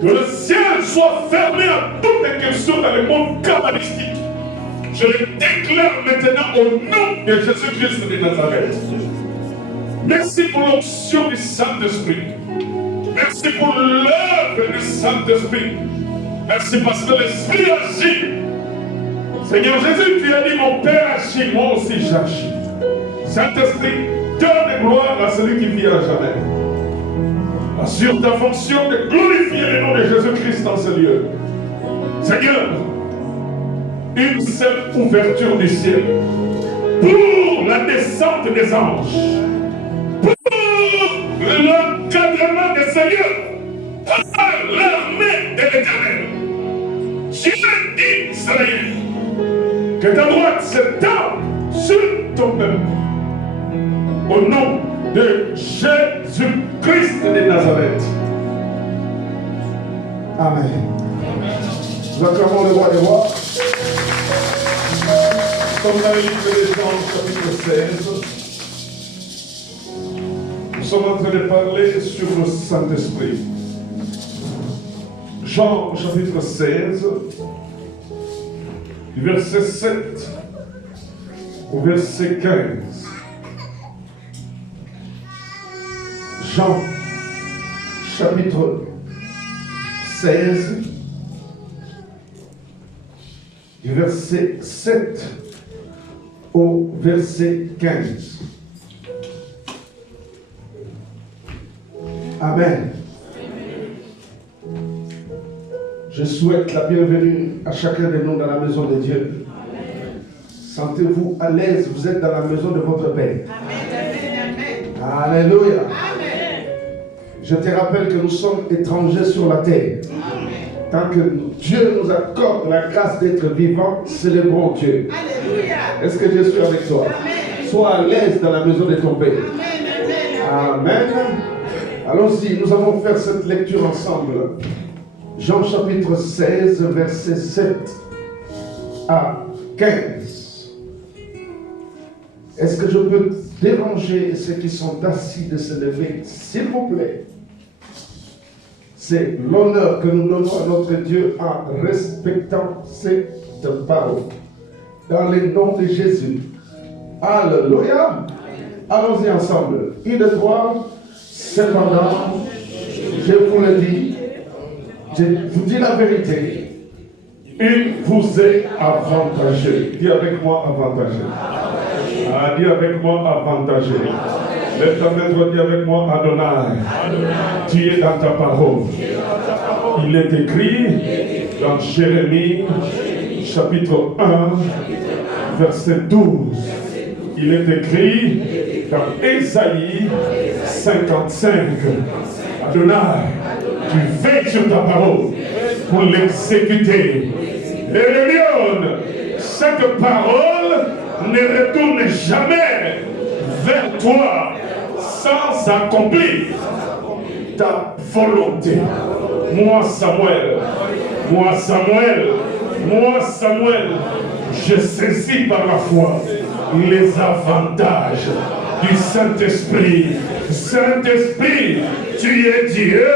Que le ciel soit fermé à toutes les questions dans le monde kabbalistique. Je le déclare maintenant au nom de Jésus-Christ de Nazareth. Merci pour l'onction du Saint-Esprit. Merci pour l'œuvre du Saint-Esprit. Merci parce que l'Esprit agit. Seigneur Jésus, tu as dit mon Père agit, moi aussi j'agis. Saint-Esprit, donne gloire à celui qui vit à jamais. Assure ta fonction de glorifier le nom de Jésus-Christ dans ce lieu. Seigneur, une seule ouverture du ciel pour la descente des anges, pour l'encadrement des seigneurs, par l'armée de l'Éternel. Dieu d'Israël, que ta droite s'étende sur ton peuple. Au nom de Jésus-Christ de Nazareth. Amen. Nous acclamons le roi des rois. Comme dans le livre de Jean, chapitre 16, nous sommes en train de parler sur le Saint-Esprit. Jean, chapitre 16, du verset 7 au verset 15. Jean, chapitre 16, du verset 7 au verset 15. Amen. Je souhaite la bienvenue à chacun de nous dans la maison de Dieu. Sentez-vous à l'aise, vous êtes dans la maison de votre Père. Amen. Alléluia. Amen. Je te rappelle que nous sommes étrangers sur la terre. Amen. Tant que Dieu nous accorde la grâce d'être vivants, célébrons Dieu. Alléluia. Est-ce que je suis avec toi? Amen. Sois à l'aise dans la maison de ton Père. Amen. Amen. Allons-y, nous allons faire cette lecture ensemble. Jean chapitre 16, verset 7 à 15. Est-ce que je peux déranger ceux qui sont assis de se lever, s'il vous plaît? C'est l'honneur que nous donnons à notre Dieu en respectant cette parole. Dans le nom de Jésus. Alléluia. Allons-y ensemble. 1, 2, 3. Cependant, je vous le dis, je vous dis la vérité. Il vous est avantageux. Dis avec moi avantageux. Ah, dis avec moi avantageux. Lève ta main droite, dis avec moi Adonai. Tu es dans ta parole. Il est écrit dans Jérémie, chapitre 1, verset 12. Il est écrit dans Ésaïe 55. Adonai, tu veilles sur ta parole pour l'exécuter. Et cette parole ne retourne jamais vers toi sans accomplir ta volonté. Moi Samuel, je saisis par la foi les avantages du Saint-Esprit. Saint-Esprit, tu es Dieu.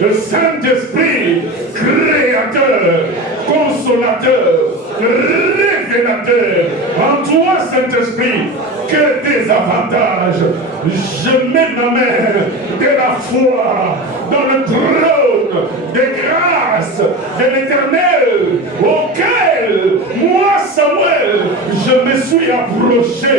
Le Saint-Esprit, créateur, consolateur, révélateur. En toi, Saint-Esprit, que des avantages. Je mets ma main de la foi dans le trône des grâces de l'Éternel, auquel moi, Samuel, je me suis approché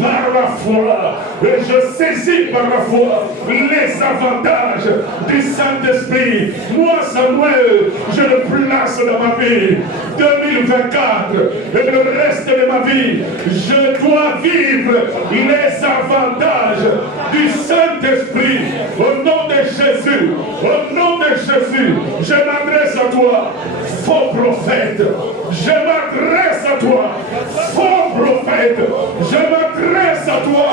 par la foi et je saisis par la foi les avantages du Saint-Esprit. Moi, Samuel, je le place dans ma vie 2024 et le reste de ma vie, je dois vivre les avantages du Saint-Esprit. Au nom de Jésus, je m'adresse à toi, faux prophète. Je m'adresse à toi, faux prophète. Je m'adresse à toi,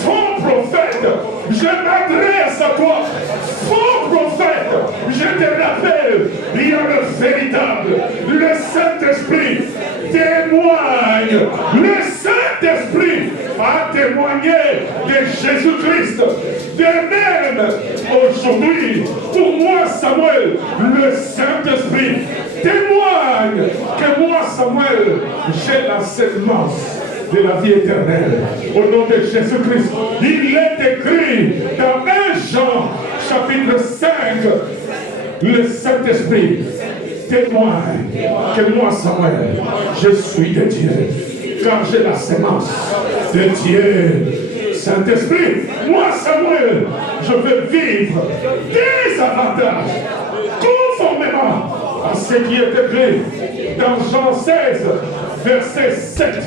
faux prophète. Je m'adresse à toi, faux prophète. Je te rappelle, il y a le véritable, le Saint-Esprit témoigne. Le Saint-Esprit a témoigné de Jésus-Christ. De même, aujourd'hui, pour moi, Samuel, le Saint-Esprit témoigne que moi, Samuel, j'ai la semence de la vie éternelle. Au nom de Jésus-Christ, il est écrit dans 1 Jean, chapitre 5, le Saint-Esprit témoigne que moi, Samuel, je suis de Dieu, car j'ai la semence de Dieu. Saint-Esprit, moi, Samuel, je veux vivre des avantages conformément à ce qui est écrit dans Jean 16, verset 7.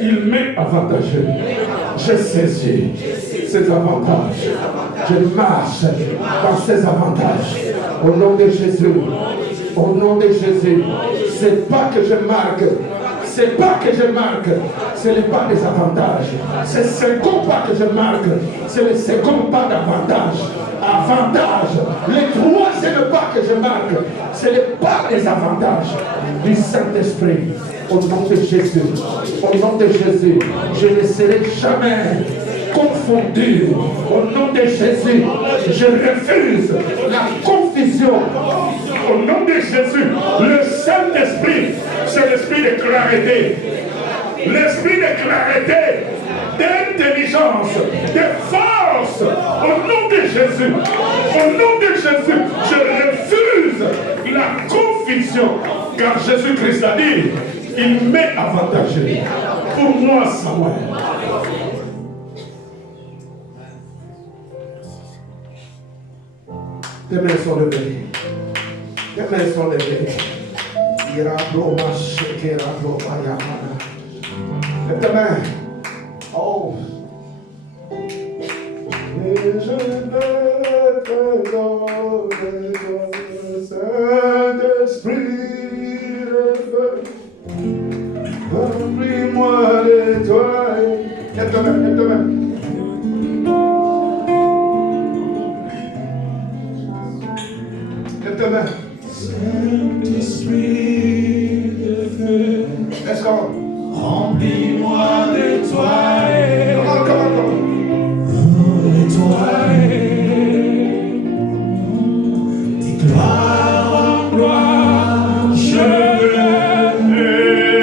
Il m'est avantageux. J'ai saisi ces avantages. Je marche dans ces avantages. Au nom de Jésus. Au nom de Jésus. C'est pas que je marque. C'est pas que je marque. Ce n'est pas des avantages. C'est le second pas que je marque. C'est le second pas d'avantage. Avantage. Le troisième pas que je marque, ce n'est pas des avantages du Saint-Esprit. Au nom de Jésus, au nom de Jésus, je ne serai jamais confondu. Au nom de Jésus, je refuse la confusion. Au nom de Jésus, le Saint-Esprit, c'est l'esprit de clarté. L'esprit de clarté, d'intelligence, de force. Au nom de Jésus, au nom de Jésus, je refuse la confusion. Car Jésus-Christ a dit, il m'est avantageux. Pour moi, Samuel. Tes mains sont levées. Tes mains sont levées. Lève tes mains. Oh. Et je veux te donner ton Saint-Esprit de feu. Remplis-moi de toi. Lève tes mains, lève tes mains. Lève tes mains. Saint-Esprit de feu. Let's go. Remplis-moi de toi. Come on. De toi. De gloire en gloire, je veux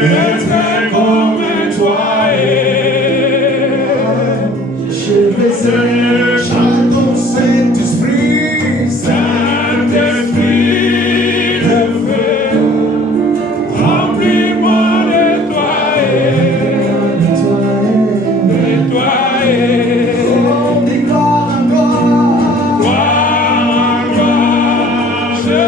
être comme toi. Je veux être ton Saint-Esprit, Saint-Esprit de feu. Remplis-moi de toi. De toi. De gloire en gloire, je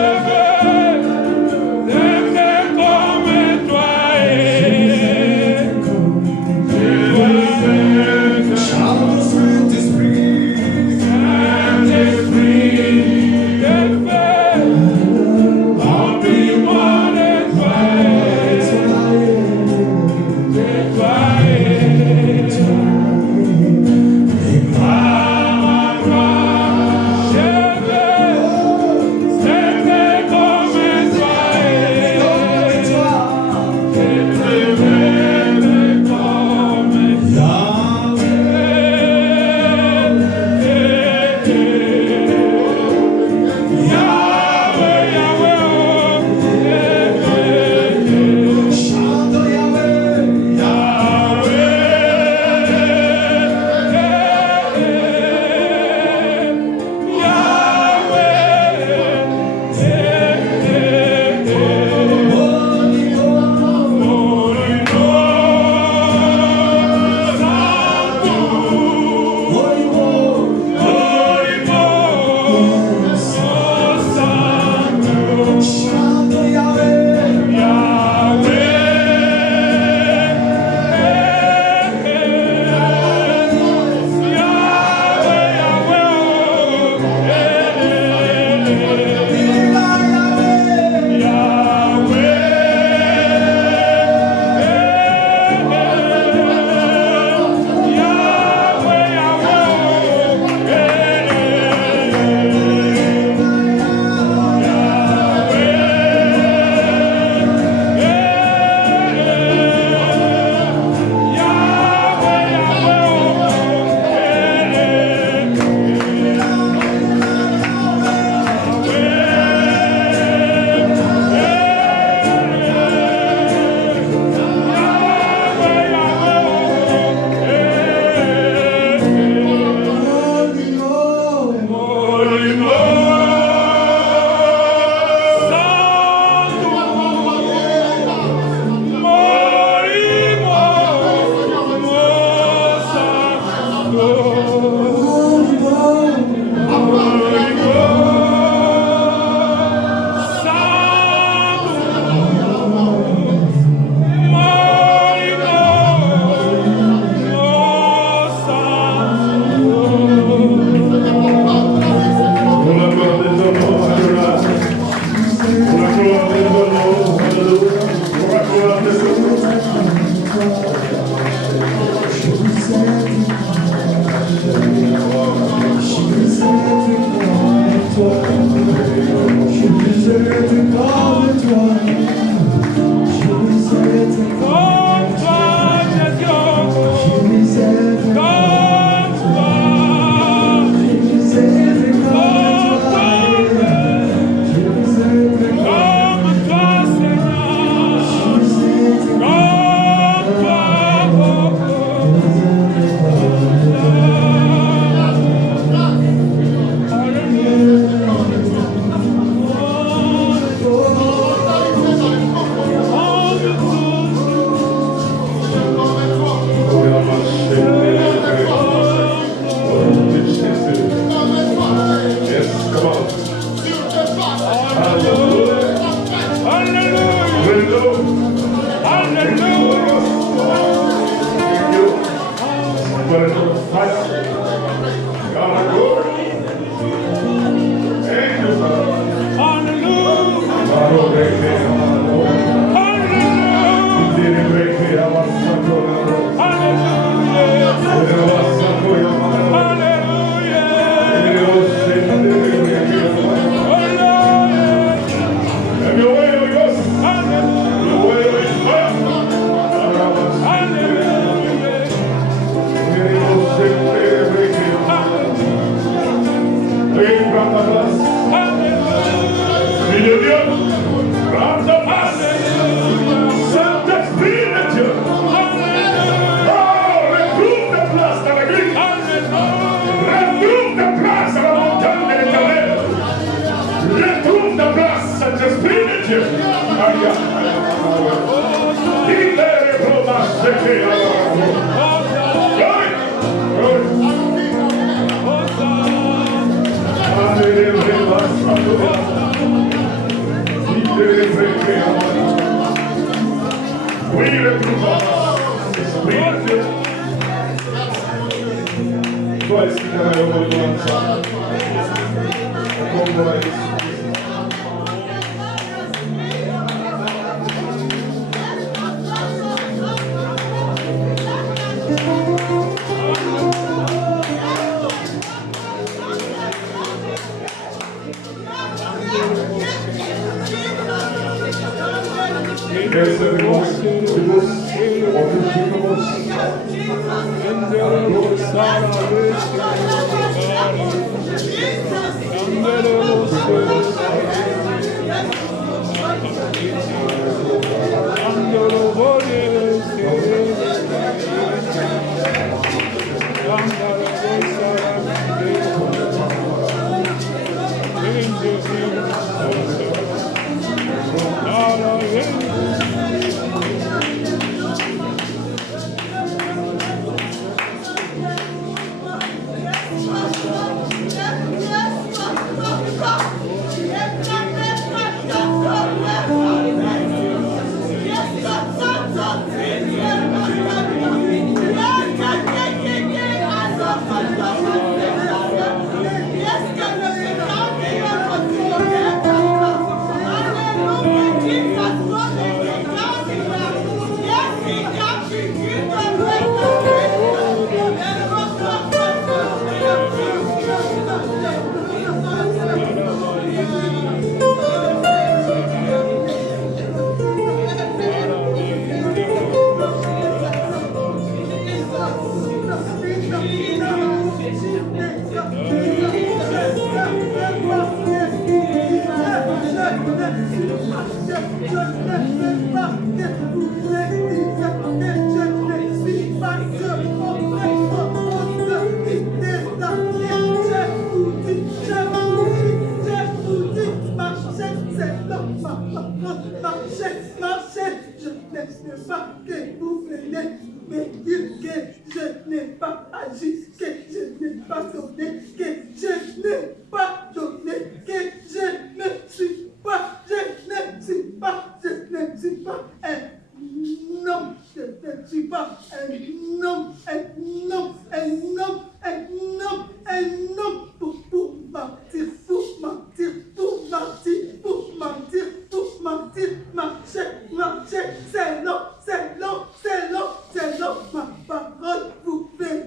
C'est l'eau, ma parole vous fait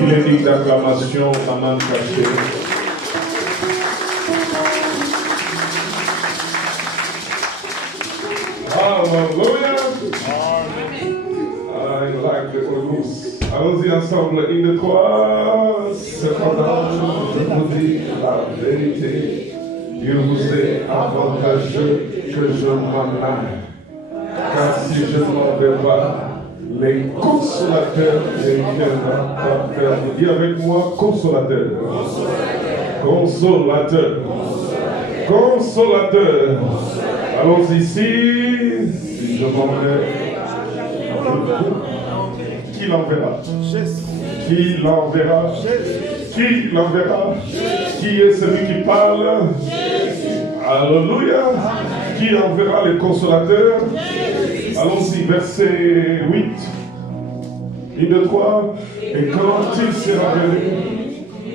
Il est dit d'acclamation, maman cachée. Hallelujah. I like the Holy. Allons-y ensemble, une, deux, trois. Cependant, je vous dis la vérité. Il vous est avantageux que je m'en aille. Car si je n'en vais pas, les consolateurs ne viendront pas faire. Dis avec moi, consolateur. Consolateur. Consolateur. Allons ici. Si je m'en vais, qui l'enverra? Qui l'enverra? Qui l'enverra? Qui est celui qui parle? Alléluia. Qui enverra les consolateurs? Allons-y, verset 8. 1, 2, 3. Et quand il sera venu,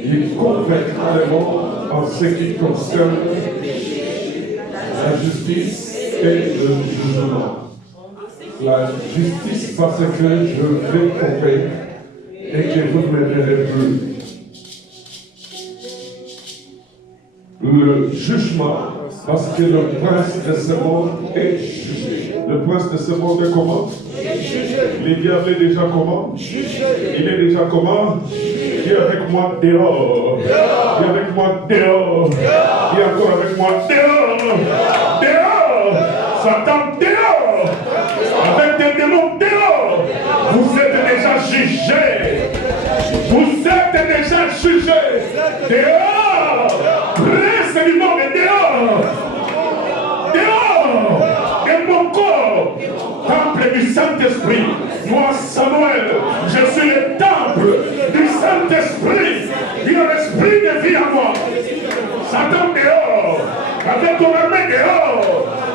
il convaincra les morts en ce qui concerne la justice et le jugement. La justice parce que je vais convaincre et que vous ne me verrez plus. Le jugement parce que le prince de ce monde est jugé. Le prince de ce monde est comment? Les diables est déjà comment? Il est déjà comment? Il est avec moi dehors. Il est avec moi dehors. Il est encore avec moi dehors. Dehors. Satan dehors. Avec des démons dehors. Vous êtes déjà jugés. Vous êtes déjà jugés. Dehors. Prince du monde est dehors. Dehors. Et mon corps. Temple du Saint-Esprit. Moi, Samuel, je suis le temple du Saint-Esprit. Il y a l'esprit de vie en moi. Satan dehors. Avec ton armée dehors.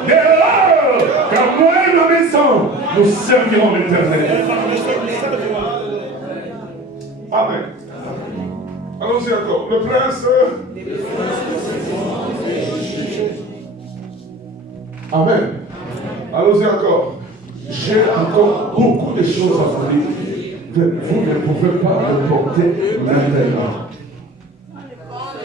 Dehors. Car moi et ma maison, nous servirons l'Éternel. Amen. Allons-y encore. Le prince. Amen. Allons-y encore. J'ai encore beaucoup de choses à vous dire que vous ne pouvez pas me porter maintenant.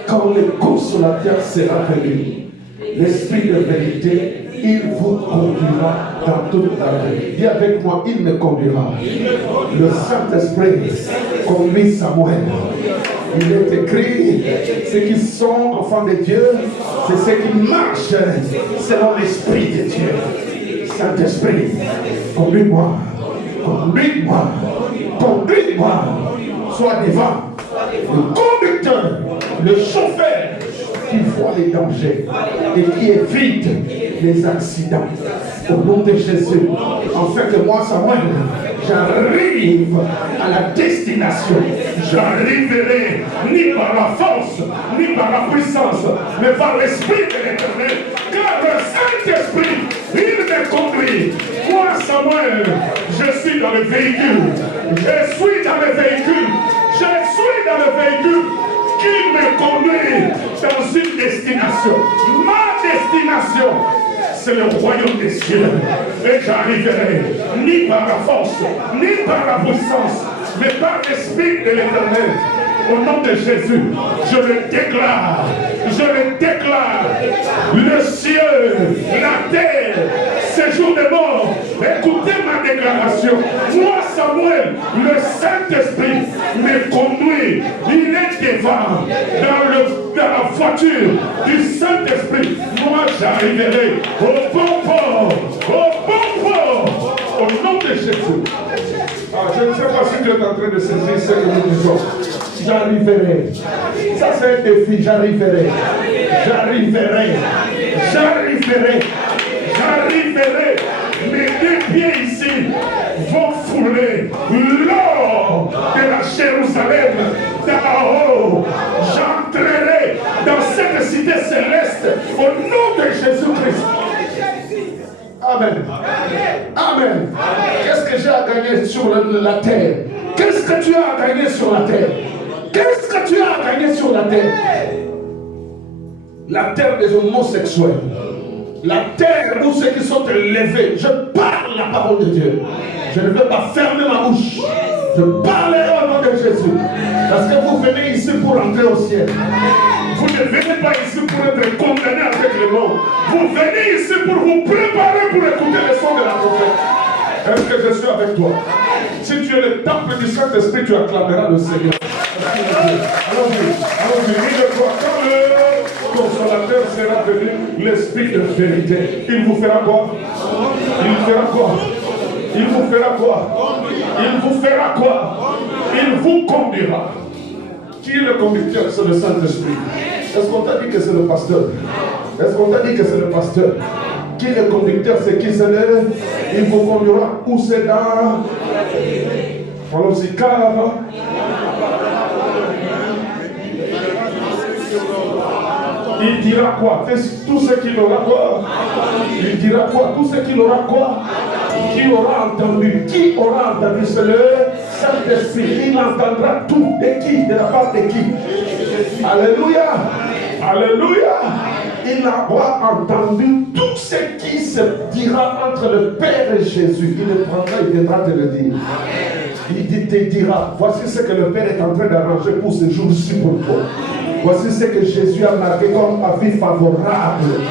Quand le consolateur sera venu, l'esprit de vérité, il vous conduira dans toute la vie. Dis avec moi, il me conduira. Le Saint-Esprit conduit Samuel. Il est écrit, ceux qui sont enfants de Dieu, c'est ceux qui marchent selon l'Esprit de Dieu. Saint-Esprit, conduis-moi, conduis-moi, conduis-moi. Sois devant, le conducteur, le chauffeur qui voit les dangers et qui évite les accidents. Au nom de Jésus, afin que moi, Samuel, j'arrive à la destination. J'arriverai ni par la force, ni par la puissance, mais par l'Esprit de l'Éternel. Car le Saint-Esprit, il me conduit. Moi, Samuel, je suis dans le véhicule. Je suis dans le véhicule. Je suis dans le véhicule qui me conduit dans une destination. Ma destination, c'est le royaume des cieux. Et j'arriverai ni par la force, ni par la puissance, mais par l'Esprit de l'Éternel. Au nom de Jésus, je le déclare. Je le déclare. Le ciel, la terre, séjour des morts. Écoutez ma déclaration. Moi, Samuel, le Saint-Esprit me conduit. Il est devant dans la voiture du Saint-Esprit. Moi, j'arriverai au bon port. Au bon port. Au nom de Jésus. Ah, je ne sais pas si tu es en train de saisir ce que nous disons. J'arriverai. Ça, c'est un défi. J'arriverai. J'arriverai. J'arriverai. J'arriverai. Mes deux pieds ici vont fouler l'or de la Jérusalem d'en-haut. J'entrerai dans cette cité céleste au nom de Jésus-Christ. Amen. Amen. Qu'est-ce que j'ai à gagner sur la terre? Qu'est-ce que tu as à gagner sur la terre? Qu'est-ce que tu as à gagner sur la terre? La terre des homosexuels. La terre où ceux qui sont élevés. Je parle la parole de Dieu. Je ne veux pas fermer ma bouche. Je parlerai au nom de Jésus. Parce que vous venez ici pour entrer au ciel. Vous ne venez pas ici pour être condamné avec le monde. Vous venez ici pour vous préparer pour écouter le son de la prophète. Est-ce que je suis avec toi? Si tu es le temple du Saint-Esprit, tu acclameras le Seigneur. Allons-y. Allons-y. Quand le consolateur sera venu, l'Esprit de vérité, il vous fera quoi? Il fera quoi? Il vous fera quoi? Il vous fera quoi? Il vous conduira. Qui est le conducteur? C'est le Saint-Esprit. Est-ce qu'on t'a dit que c'est le pasteur? Est-ce qu'on t'a dit que c'est le pasteur? Qui est le conducteur? C'est qui? C'est le... Il vous conduira où? C'est dans... Allons-y, car... Il dira quoi? Tout ce qu'il aura quoi? Il dira quoi? Tout ce qu'il aura quoi? Qui aura entendu? Qui aura entendu? C'est le Saint-Esprit. Il entendra tout. De qui? De la part de qui? Alléluia. Alléluia. Il aura entendu tout ce qui se dira entre le Père et Jésus. Il le prendra, il viendra te le dire. Il te dira, voici ce que le Père est en train d'arranger pour ce jour-ci pour toi. Voici ce que Jésus a marqué comme avis favorable.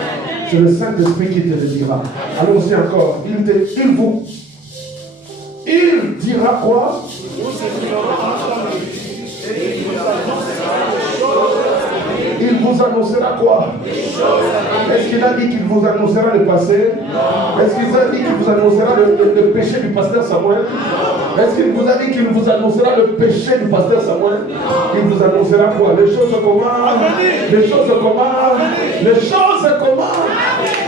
C'est le Saint-Esprit qui te le dira. Allons-y encore. Il dira quoi? Il vous annoncera quoi? Est-ce qu'il a dit qu'il vous annoncera le passé? Est-ce qu'il a dit qu'il vous annoncera le péché du pasteur Samuel? Est-ce qu'il vous a dit qu'il vous annoncera le péché du pasteur Samuel? Il vous annoncera quoi? Les choses comment? Les choses comment? Les choses comment?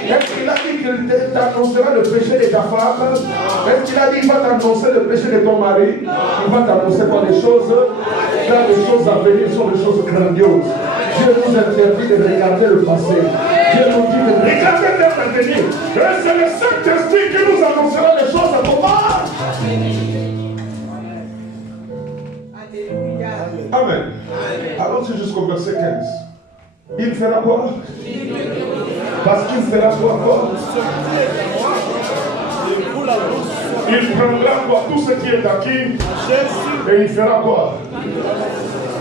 Est-ce qu'il a dit qu'il t'annoncera le péché de ta femme? Est-ce qu'il a dit qu'il va t'annoncer le péché de ton mari? Il va t'annoncer quoi? Les choses? Car les choses à venir sont des choses grandioses. Dieu nous interdit de regarder le passé. Dieu nous dit de regarder l'avenir. Et c'est le Saint-Esprit qui nous annoncera les choses à comment? Amen. Allons-y jusqu'au verset 15. Il fera quoi? Parce qu'il fera quoi? Il prendra quoi? Tout ce qui est acquis. Et il fera quoi?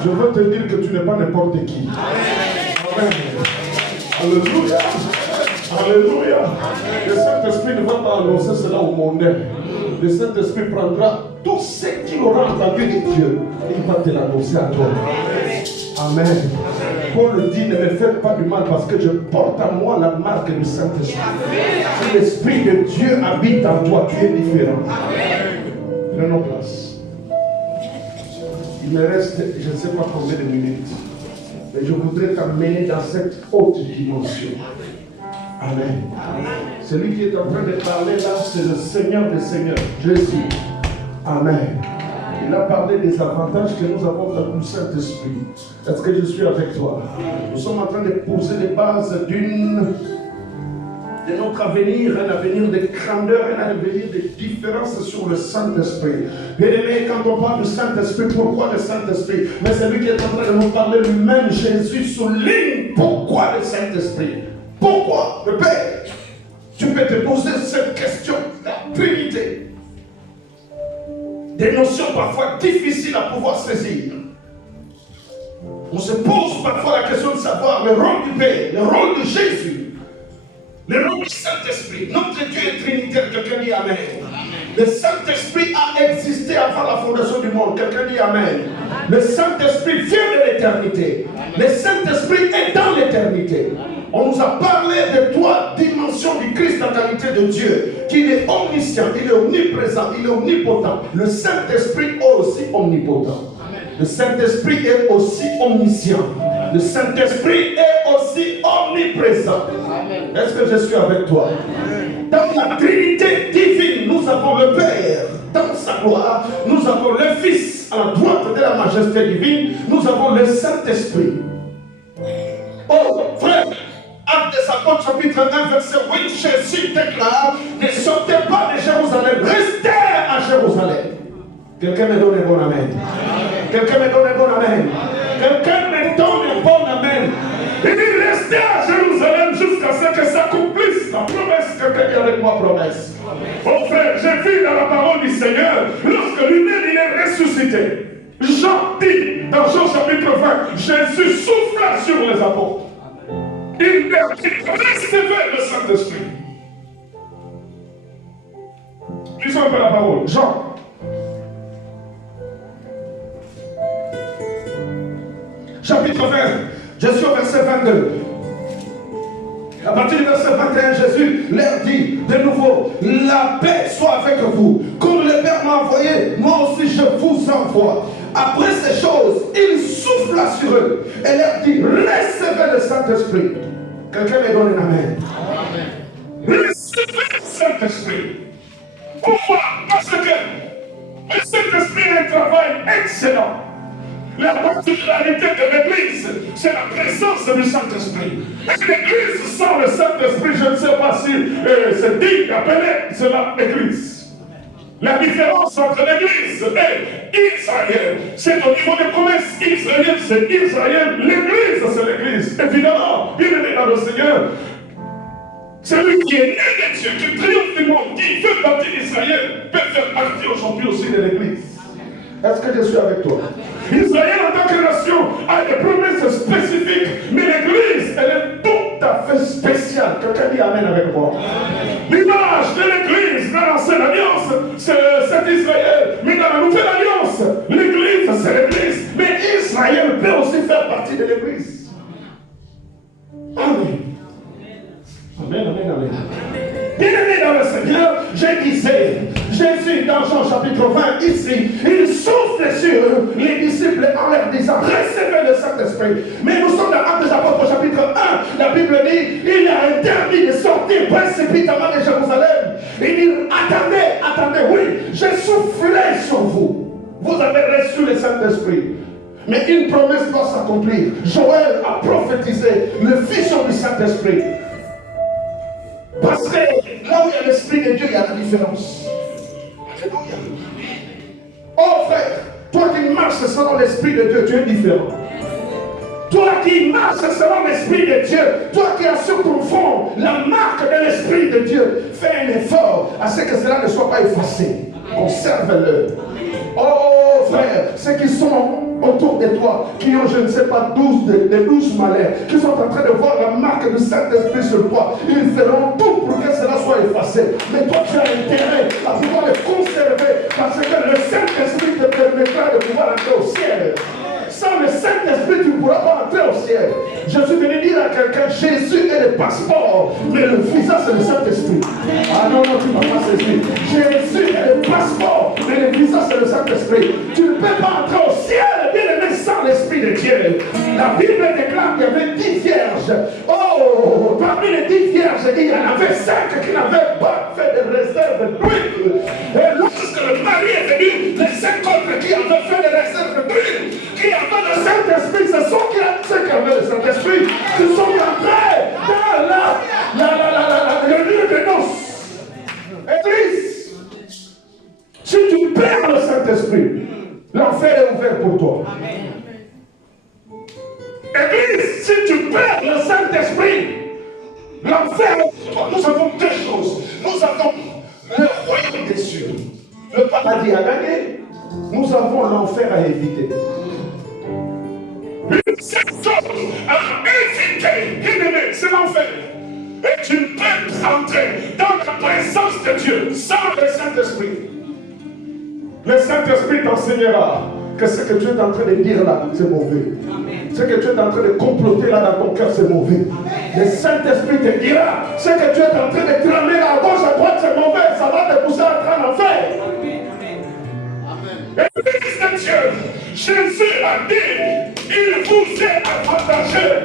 Je veux te dire que tu n'es pas n'importe qui. Amen. Alléluia. Alléluia. Le Saint-Esprit ne va pas annoncer cela au monde. Le Saint-Esprit prendra tout ce qu'il aura entendu de Dieu et il va te l'annoncer à toi. Amen. Paul dit, ne me faites pas du mal parce que je porte à moi la marque du Saint-Esprit. Si l'Esprit de Dieu habite en toi, tu es différent. Prenons place. Il me reste, je ne sais pas combien de minutes, mais je voudrais t'amener dans cette haute dimension. Amen. Celui qui est en train de parler là, c'est le Seigneur des Seigneurs, Jésus. Amen. Il a parlé des avantages que nous avons dans le Saint-Esprit. Est-ce que je suis avec toi? Nous sommes en train de poser les bases de notre avenir, un avenir de grandeur, un avenir de différence sur le Saint-Esprit. Bien-aimé, quand on parle du Saint-Esprit, pourquoi le Saint-Esprit? Mais celui qui est en train de nous parler lui-même, Jésus, souligne pourquoi le Saint-Esprit. Pourquoi le Père? Tu peux te poser cette question, la Trinité. Des notions parfois difficiles à pouvoir saisir. On se pose parfois la question de savoir le rôle du Père, le rôle de Jésus. Le rôle du Saint-Esprit, notre Dieu est trinitaire, quelqu'un dit Amen. Le Saint-Esprit a existé avant la fondation du monde, quelqu'un dit Amen. Le Saint-Esprit vient de l'éternité. Le Saint-Esprit est dans l'éternité. On nous a parlé de trois dimensions du Christ en qualité de Dieu, qu'il est omniscient, il est omniprésent, il est omnipotent. Le Saint-Esprit est aussi omnipotent. Le Saint-Esprit est aussi omniscient. Le Saint-Esprit est aussi omniprésent. Est-ce que je suis avec toi? Dans la Trinité divine, nous avons le Père dans sa gloire. Nous avons le Fils à la droite de la majesté divine. Nous avons le Saint-Esprit. Oh, frère, Actes des Apôtres, chapitre 1, verset 8, Jésus déclare: ne sortez pas de Jérusalem, restez à Jérusalem. Quelqu'un me donne un bon amen. Quelqu'un me donne un bon amen. Quelqu'un me donne un bon amen. Il dit restez à Jérusalem jusqu'à ce que s'accomplisse la promesse. Quelqu'un dit avec moi promesse. Oh frère, j'ai vu dans la parole du Seigneur, lorsque lui-même il est ressuscité ressuscité. Jean dit, dans Jean chapitre 20, Jésus souffla sur les apôtres. Il leur dit, recevez le Saint-Esprit. Lisons un peu la parole. Jean. Chapitre 20, je suis au verset 22. À partir du verset 21, Jésus leur dit de nouveau, la paix soit avec vous. Comme le Père m'a envoyé, moi aussi je vous envoie. Après ces choses, il souffla sur eux et leur dit, recevez le Saint-Esprit. Quelqu'un me donne un amen. Recevez le Saint-Esprit. Pourquoi? Parce que le Saint-Esprit a un travail excellent. La particularité de l'Église, c'est la présence du Saint-Esprit. Et l'Église sans le Saint-Esprit, je ne sais pas si c'est digne d'appeler cela l'Église. La différence entre l'Église et Israël, c'est au niveau des promesses. Israël, c'est Israël. L'Église, c'est l'Église. Évidemment, bien aimé dans le Seigneur, celui qui est né de Dieu, qui triomphe du monde, qui fait partie d'Israël, peut faire partie aujourd'hui aussi de l'Église. Est-ce que je suis avec toi? Israël en tant que nation a des promesses spécifiques, mais l'Église, elle est tout à fait spéciale. Quelqu'un dit Amen avec moi. L'image de l'Église dans l'Ancienne Alliance, c'est Israël. Mais dans la Nouvelle Alliance, l'Église, c'est l'Église. Mais Israël peut aussi faire partie de l'Église. Amen. Amen, amen, amen. Bien-aimé dans le Seigneur, je disais, Jésus dans Jean chapitre 20, ici, il souffle sur les disciples en leur disant, recevez le Saint-Esprit. Mais nous sommes dans Actes des Apôtres chapitre 1, la Bible dit, il a interdit de sortir précipitamment de Jérusalem. Il dit, attendez, oui, j'ai soufflé sur vous. Vous avez reçu le Saint-Esprit. Mais une promesse doit s'accomplir. Joël a prophétisé le vision du Saint-Esprit. Parce que là où il y a l'Esprit de Dieu, il y a la différence. Alléluia. Oh frère, toi qui marches selon l'Esprit de Dieu, tu es différent. Toi qui marches selon l'Esprit de Dieu, toi qui as sur ton front la marque de l'Esprit de Dieu, fais un effort à ce que cela ne soit pas effacé. Conserve-le. Oh frère, ceux qui sont autour de toi, qui ont, je ne sais pas, 12 malheurs, qui sont en train de voir la marque du Saint-Esprit sur toi, ils feront tout pour que cela soit effacé. Mais toi, tu as intérêt à pouvoir le conserver, parce que le Saint-Esprit te permettra de pouvoir entrer au ciel. Sans le Saint-Esprit, tu ne pourras pas entrer au ciel. Je suis venu dire à quelqu'un, Jésus est le passeport, mais le visa, c'est le Saint-Esprit. Ah non, tu ne vas pas saisir. Jésus est le passeport, mais le visa, c'est le Saint-Esprit. Tu ne peux pas entrer au ciel, bien aimé, sans l'Esprit de Dieu. La Bible déclare qu'il y avait 10 vierges. Oh, parmi les 10 vierges, il y en avait 5 qui n'avaient pas fait de réserve d'huile. Et lorsque le mari est venu, les 5 autres qui avaient fait des réserves d'huile, qui avaient le Saint-Esprit, ce sont ceux qui avaient le Saint-Esprit, qui sont entrés dans le lieu de noces. Église, si tu perds le Saint-Esprit, l'enfer est ouvert pour toi. Église, si tu perds le Saint-Esprit, l'enfer est pour toi. Nous avons deux choses. Nous avons le royaume des cieux. Le paradis à gagner. Nous avons l'enfer à éviter. Cette chose à éviter, c'est l'enfer. Et tu ne peux entrer dans la présence de Dieu sans le Saint-Esprit. Le Saint-Esprit t'enseignera que ce que tu es en train de dire là, c'est mauvais. Ce que tu es en train de comploter là dans ton cœur, c'est mauvais. Le Saint-Esprit te dira, ce que tu es en train de tramer là à gauche, à droite, c'est mauvais. Ça va te pousser à entrer en enfer. Et l'Église de Dieu, Jésus a dit, il vous est avantageux.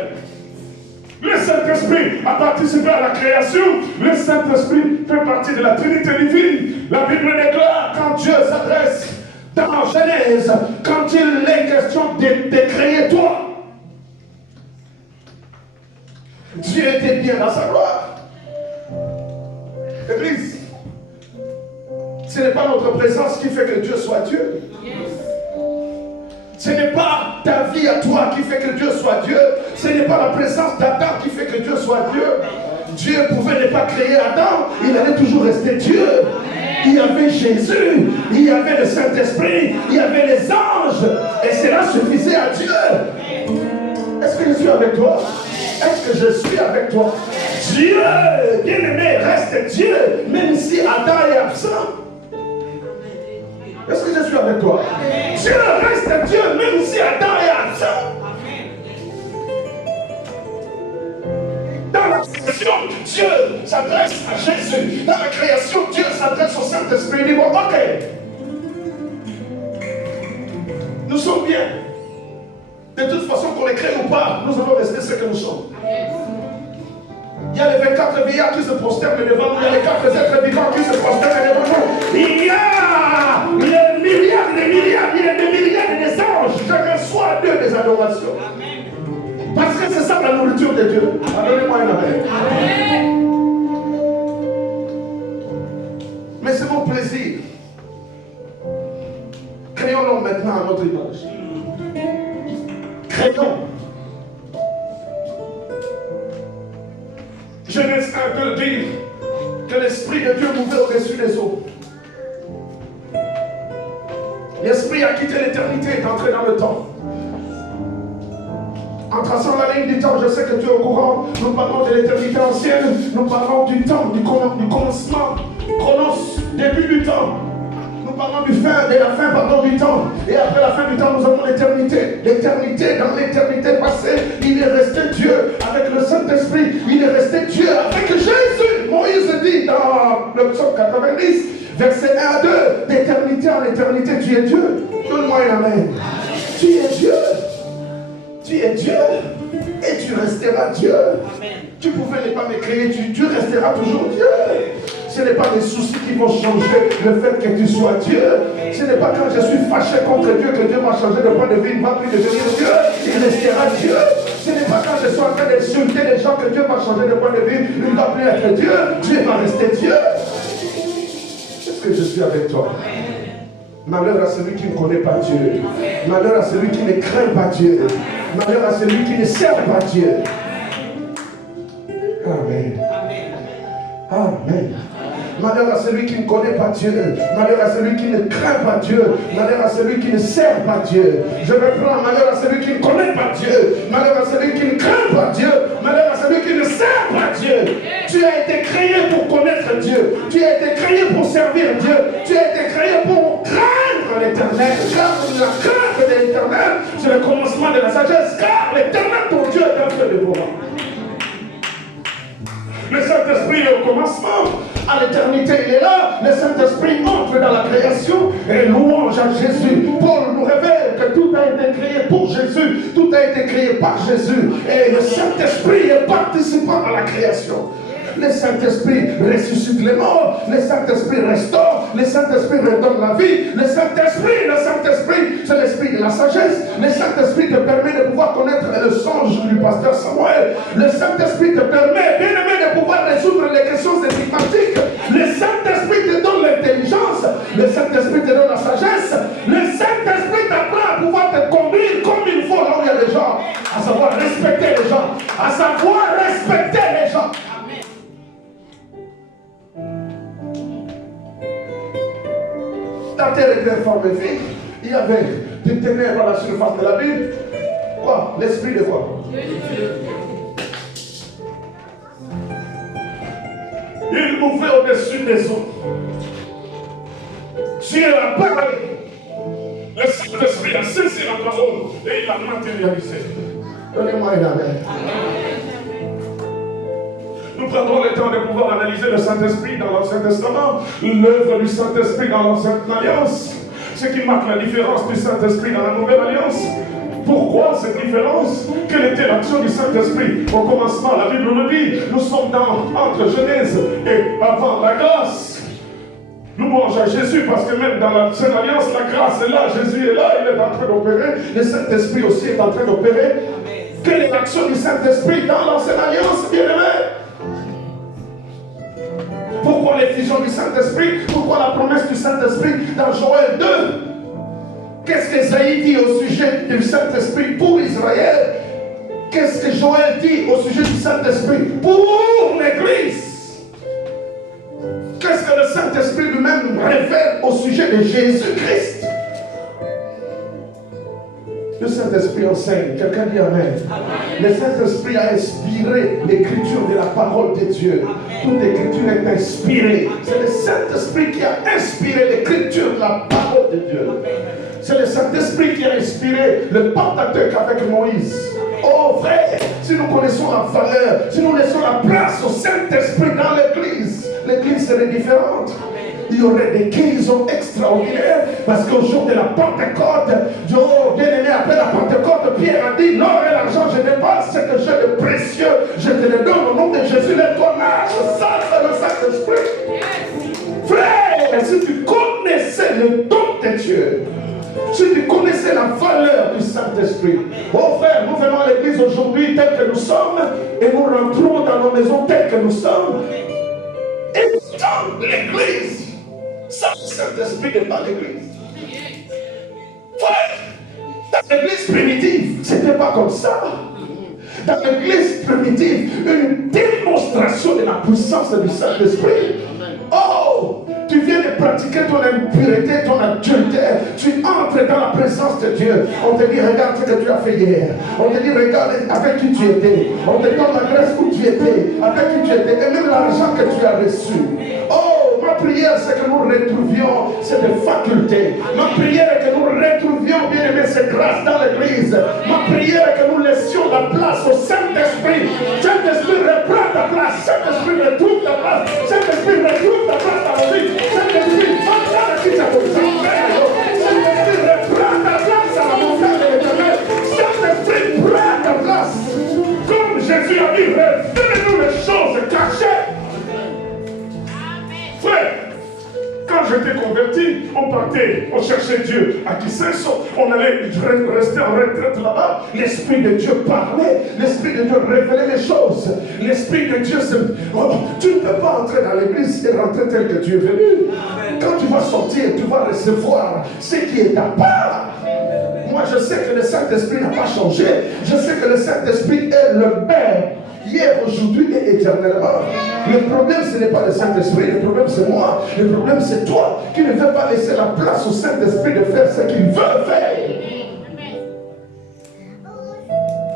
Le Saint-Esprit a participé à la création. Le Saint-Esprit fait partie de la Trinité divine. La Bible déclare, quand Dieu s'adresse dans Genèse, quand il est question de créer toi, Dieu était bien dans sa gloire. Église, ce n'est pas notre présence qui fait que Dieu soit Dieu. Ce n'est pas ta vie à toi qui fait que Dieu soit Dieu. Ce n'est pas la présence d'Adam qui fait que Dieu soit Dieu. Dieu pouvait ne pas créer Adam, il allait toujours rester Dieu. Il y avait Jésus, il y avait le Saint-Esprit, il y avait les anges. Et cela suffisait à Dieu. Est-ce que je suis avec toi? Est-ce que je suis avec toi? Dieu, bien-aimé, reste Dieu, même si Adam est absent. Est-ce que je suis avec toi? Dieu reste Dieu, même si Adam est absent. Dans la création, Dieu s'adresse à Jésus. Dans la création, Dieu s'adresse au Saint-Esprit. Il dit, bon, ok. Nous sommes bien. De toute façon, qu'on les crée ou pas, nous allons rester ce que nous sommes. Il y a les 24 vieillards qui se prosternent devant nous. Il y a les 4 êtres vivants qui se prosternent devant nous. Il y a des milliards, il y a des milliards de anges. Je reçois d'eux des adorations. Parce que c'est ça la nourriture de Dieu. Donnez-moi un amen. Mais c'est mon plaisir. Créons-nous maintenant à notre image. Créons. Genèse 1 dit que l'Esprit de Dieu mouvait au-dessus des eaux. L'Esprit a quitté l'éternité et est entré dans le temps. En traçant la ligne du temps, je sais que tu es au courant. Nous parlons de l'éternité ancienne, nous parlons du temps, du commencement, chronos, début du temps. Nous parlons de la fin du temps. Et après la fin du temps, nous avons l'éternité. L'éternité, dans l'éternité passée, il est resté Dieu avec le Saint-Esprit. Il est resté Dieu avec Jésus. Moïse dit dans le psaume 90, verset 1 à 2, d'éternité en éternité, tu es Dieu. Donne-moi un amen. Tu es Dieu. Tu es Dieu. Et tu resteras Dieu. Amen. Tu pouvais ne pas me créer, tu resteras toujours Dieu. Ce n'est pas des soucis qui vont changer le fait que tu sois Dieu. Ce n'est pas quand je suis fâché contre Dieu que Dieu va changer de point de vue, il ne va plus devenir Dieu, il restera Dieu. Ce n'est pas quand je suis en train d'insulter les gens que Dieu va changer de point de vue, il ne va plus être Dieu, Dieu va rester Dieu. Est-ce que je suis avec toi? Malheur à celui qui ne connaît pas Dieu. Malheur à celui qui ne craint pas Dieu. Malheur à celui qui ne sert pas Dieu. Amen. Amen. Malheur à celui qui ne connaît pas Dieu. Malheur à celui qui ne craint pas Dieu. Malheur à celui qui ne sert pas Dieu. Je reprends. Malheur à celui qui ne connaît pas Dieu. Malheur à celui qui ne craint pas Dieu. Malheur à celui qui ne sert pas Dieu. Tu as été créé pour connaître Dieu. Tu as été créé pour servir Dieu. Tu as été créé pour craindre l'Éternel. Car la crainte de l'Éternel, c'est le commencement de la sagesse. Car l'Éternel, ton Dieu, est un Dieu de pouvoir. Le Saint-Esprit est au commencement. À l'éternité, il est là. Le Saint-Esprit entre dans la création. Et louange à Jésus. Paul nous révèle que tout a été créé pour Jésus. Tout a été créé par Jésus. Et le Saint-Esprit est participant à la création. Le Saint-Esprit ressuscite les morts. Le Saint-Esprit restaure. Le Saint-Esprit redonne la vie. Le Saint-Esprit, c'est l'esprit de la sagesse. Le Saint-Esprit te permet de pouvoir connaître le songe du pasteur Samuel. Le Saint-Esprit te permet, bien aimé, de pouvoir résoudre les questions énigmatiques. Le Saint-Esprit te donne l'intelligence. Le Saint-Esprit te donne la sagesse. Le Saint-Esprit t'apprend à pouvoir te conduire comme il faut là où il y a des gens. À savoir respecter les gens. À savoir respecter les gens. La terre était formée vide. Il y avait des ténèbres à la surface de la Bible. Quoi? L'esprit de quoi? Il mouvait au-dessus des eaux. Dieu a parlé. Le Saint-Esprit a saisi la parole et il l'a matérialisé. Donnez-moi une amen. Nous prendrons le temps de pouvoir analyser le Saint-Esprit dans l'Ancien Testament, l'œuvre du Saint-Esprit dans l'Ancienne Alliance, ce qui marque la différence du Saint-Esprit dans la Nouvelle Alliance. Pourquoi cette différence? Quelle était l'action du Saint-Esprit? Au commencement, la Bible nous dit, nous sommes entre Genèse et avant la grâce. Louange à Jésus, parce que même dans l'Ancienne Alliance, la grâce est là, Jésus est là, il est en train d'opérer, le Saint-Esprit aussi est en train d'opérer. Quelle est l'action du Saint-Esprit dans l'Ancienne Alliance, bien-aimé? Pourquoi l'effusion du Saint-Esprit? Pourquoi la promesse du Saint-Esprit dans Joël 2? Qu'est-ce qu'Ésaïe dit au sujet du Saint-Esprit pour Israël? Qu'est-ce que Joël dit au sujet du Saint-Esprit pour l'Église? Qu'est-ce que le Saint-Esprit lui-même révèle au sujet de Jésus-Christ? Le Saint-Esprit enseigne. Quelqu'un dit Amen. Le Saint-Esprit a inspiré l'écriture de la parole de Dieu. Toute l'écriture est inspirée. C'est le Saint-Esprit qui a inspiré l'écriture de la parole de Dieu. C'est le Saint-Esprit qui a inspiré le Pentateuque avec Moïse. Oh frère, si nous connaissons la valeur, si nous laissons la place au Saint-Esprit dans l'église serait différente. Il y aurait des guérisons extraordinaires parce qu'au jour de la Pentecôte, Dieu, bien aimé, après la Pentecôte, Pierre a dit, l'or et l'argent, je dépasse ce que j'ai de précieux, je te le donne au nom de Jésus, les dommages, ça c'est le Saint-Esprit. Frère, si tu connaissais le don de Dieu, si tu connaissais la valeur du Saint-Esprit, oh frère, nous venons à l'église aujourd'hui tel que nous sommes et nous rentrons dans nos maisons telles que nous sommes. Et dans l'église, ça, le Saint-Esprit n'est pas l'église. Frère, dans l'église primitive, c'était pas comme ça. Dans l'église primitive, une démonstration de la puissance du Saint-Esprit. Oh, tu viens de pratiquer ton impureté, ton adultère. Tu entres dans la présence de Dieu. On te dit, regarde ce que tu as fait hier. On te dit, regarde avec qui tu étais. On te donne l'adresse où tu étais, avec qui tu étais, et même l'argent que tu as reçu. Oh, ma prière, c'est que nous retrouvions cette faculté. Ma prière est que nous retrouvions, bien aimé, cette grâce dans l'église. Ma prière est que nous laissions la place au Saint-Esprit. Saint-Esprit, reprend ta place. Saint-Esprit, retrouve ta place. Saint-Esprit, retrouve ta place dans la vie. Saint-Esprit, va dans la vie de ta Saint-Esprit, reprend ta place à la montagne de l'Éternel. Saint-Esprit, prends ta place. Comme Jésus a dit, révélez-nous les choses cachées. Frère, quand j'étais converti, on partait, on cherchait Dieu à Kisenso, on allait rester en retraite là-bas. L'Esprit de Dieu parlait, l'Esprit de Dieu révélait les choses. L'Esprit de Dieu, tu ne peux pas entrer dans l'église et rentrer tel que tu es venu. Quand tu vas sortir, tu vas recevoir ce qui est ta part. Moi, je sais que le Saint-Esprit n'a pas changé. Je sais que le Saint-Esprit est le même. Hier, aujourd'hui et éternellement. Le problème, ce n'est pas le Saint-Esprit, le problème, c'est moi. Le problème, c'est toi qui ne veux pas laisser la place au Saint-Esprit de faire ce qu'il veut faire.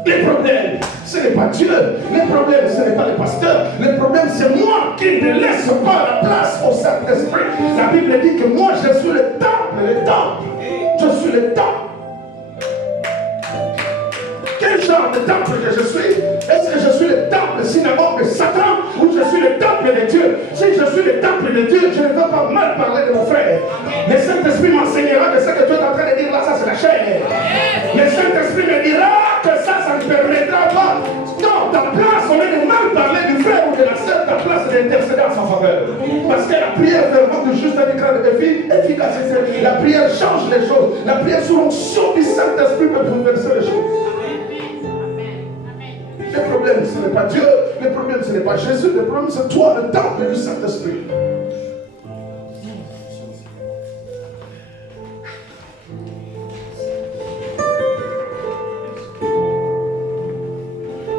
Le problème, ce n'est pas Dieu. Le problème, ce n'est pas le pasteur. Le problème, c'est moi qui ne laisse pas la place au Saint-Esprit. La Bible dit que moi, je suis le temple. Je suis le temple. Quel genre de temple que je suis? Est-ce que je suis le temple synagogue de Satan ou je suis le temple de Dieu? Si je suis le temple de Dieu, je ne veux pas mal parler de mon frère. Le Saint-Esprit m'enseignera que ce que tu es en train de dire là, ça c'est la chair. Le Saint-Esprit me dira que ça ne permettra pas. Non, ta place, on est de mal parler du frère ou de la sœur, ta place est d'intercéder en sa faveur. Parce que la prière fervente du juste a des grains d'efficacité. La prière change les choses. La prière sous l'onction du Saint-Esprit peut bouleverser les choses. Le problème, ce n'est pas Dieu, le problème, ce n'est pas Jésus, le problème, c'est toi, le temple du Saint-Esprit.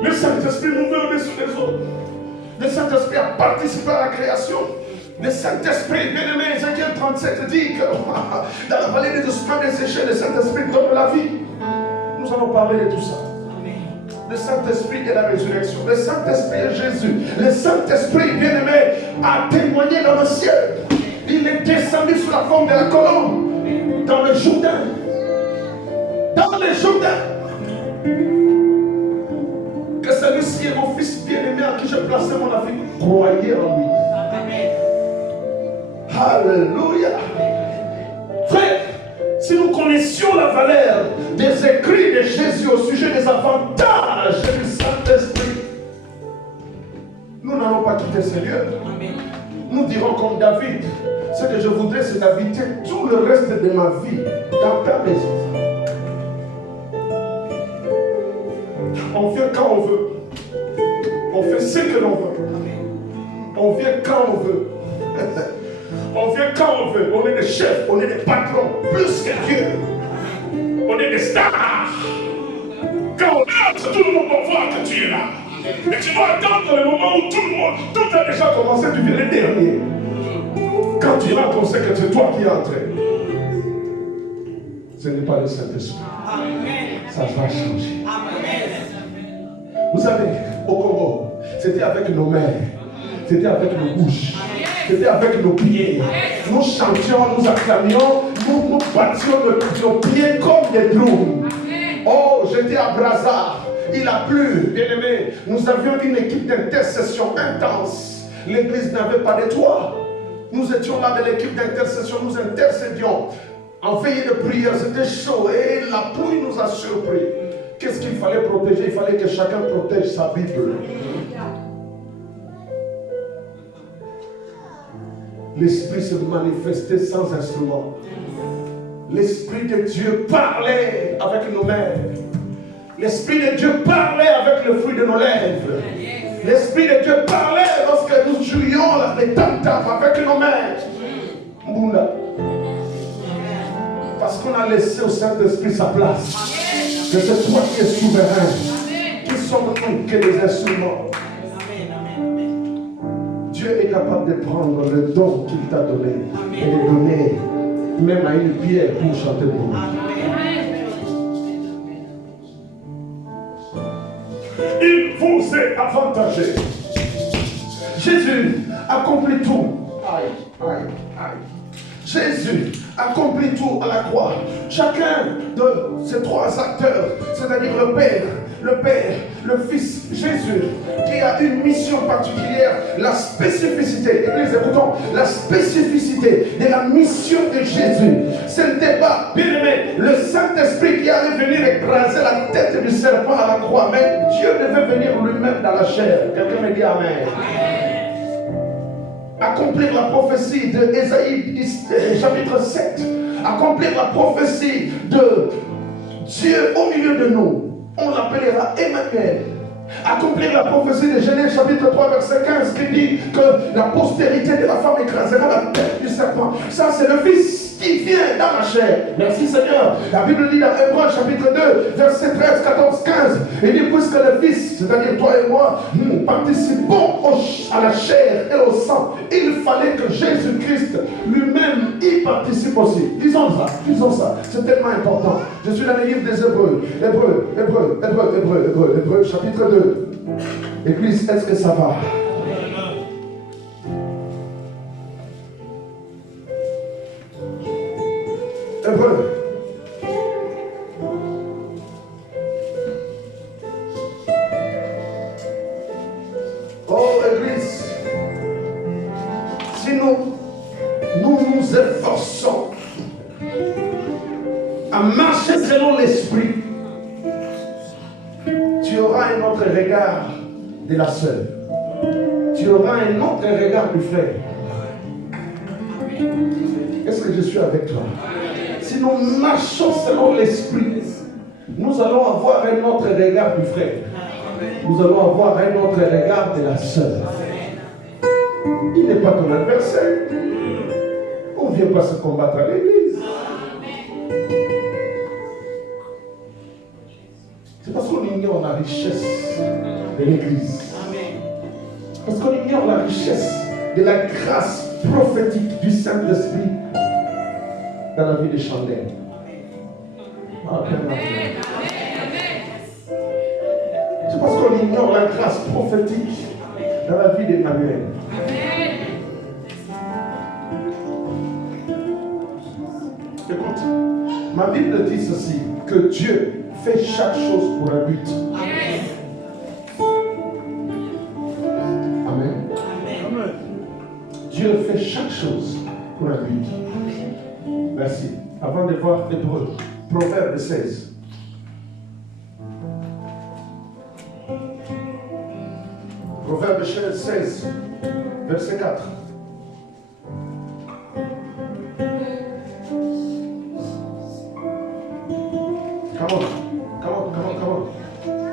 Le Saint-Esprit nous met au-dessus des autres. Le Saint-Esprit a participé à la création. Le Saint-Esprit, bien aimé, Ézéchiel 37 dit que dans la vallée des ossements desséchés, le Saint-Esprit donne la vie. Nous allons parler de tout ça. Le Saint-Esprit est la résurrection. Le Saint-Esprit est Jésus. Le Saint-Esprit, bien-aimé, a témoigné dans le ciel. Il est descendu sous la forme de la colombe dans le Jourdain. Dans le Jourdain. Que celui-ci est mon fils bien-aimé à qui j'ai placé mon avis. Croyez en lui. Alléluia. Frère, si nous connaissions la valeur des écrits de Jésus au sujet des avantages du Saint-Esprit, nous n'allons pas quitter ce lieu. Nous dirons comme David, ce que je voudrais, c'est d'habiter tout le reste de ma vie dans ta maison. On vient quand on veut. On fait ce que l'on veut. On vient quand on veut. On vient quand on veut. On est des chefs, on est des patrons, plus que Dieu. On est des stars. Quand on entre, tout le monde va voir que tu es là. Mais tu dois attendre le moment où tout a déjà commencé, tu viens le dernier. Quand tu rentres, on sait que c'est toi qui es entré. ce n'est pas le Saint-Esprit. Ça va changer. Vous savez, au Congo, c'était avec nos mains, c'était avec nos bouches, c'était avec nos pieds. Nous chantions, nous acclamions, nous battions nos pieds comme des drums. Oh, j'étais à Brazza, il a plu, bien aimé. Nous avions une équipe d'intercession intense. L'église n'avait pas de toit. Nous étions là de l'équipe d'intercession, nous intercédions. En veillée de prière, c'était chaud et la pluie nous a surpris. Qu'est-ce qu'il fallait protéger? Il fallait que chacun protège sa Bible. L'Esprit se manifestait sans instrument. L'Esprit de Dieu parlait avec nos mains. L'Esprit de Dieu parlait avec le fruit de nos lèvres. L'Esprit de Dieu parlait lorsque nous jouions les tam-tams avec nos mains. Moula. Parce qu'on a laissé au Saint-Esprit sa place. Que c'est toi qui es souverain. Qui sommes-nous que des instruments? Dieu est capable de prendre le don qu'il t'a donné et le donner même à une pierre pour chanter pour nous. Il vous est avantagé. Jésus accomplit tout. Aïe, aïe, aïe. Jésus accomplit tout à la croix. Chacun de ces trois acteurs, c'est-à-dire le Père, le Fils, Jésus, qui a une mission particulière, la spécificité, église, écoutons, la spécificité de la mission de Jésus. Ce n'était pas, bien aimé, le Saint-Esprit qui allait venir écraser la tête du serpent à la croix, mais Dieu devait venir lui-même dans la chair. Quelqu'un me dit Amen. Accomplir la prophétie de Ésaïe chapitre 7, accomplir la prophétie de Dieu au milieu de nous, on l'appellera Emmanuel. Accomplir la prophétie de Genèse chapitre 3 verset 15 qui dit que la postérité de la femme écrasera la tête du serpent. Ça c'est le Fils qui vient dans la chair. Merci Seigneur. La Bible dit dans Hébreux chapitre 2 verset 13, 14, 15, il dit puisque le Fils, c'est-à-dire toi et moi, nous participons à la chair et au sang, il fallait que Jésus-Christ lui-même y participe aussi. Disons ça, c'est tellement important. Je suis dans le livre des Hébreux, Hébreux chapitre 2. Église, est-ce que ça va? Hébreux. Oh, Église, si nous efforçons à marcher selon l'Esprit, tu auras un autre regard de la sœur. Tu auras un autre regard du frère. Est-ce que je suis avec toi? Si nous marchons selon l'Esprit, nous allons avoir un autre regard du frère. Nous allons avoir un autre regard de la sœur. Il n'est pas ton adversaire. On ne vient pas se combattre à l'église. C'est parce qu'on ignore la richesse de l'église. Parce qu'on ignore la richesse de la grâce prophétique du Saint-Esprit dans la vie de Chandelle. C'est parce qu'on ignore la grâce prophétique dans la vie d'Emmanuel. Écoute, ma Bible dit ceci, que Dieu fait chaque chose pour un but. Amen. Dieu fait chaque chose pour un but. Merci. Avant de voir Hébreux, Proverbe 16. Proverbe 16, verset 4. Come on.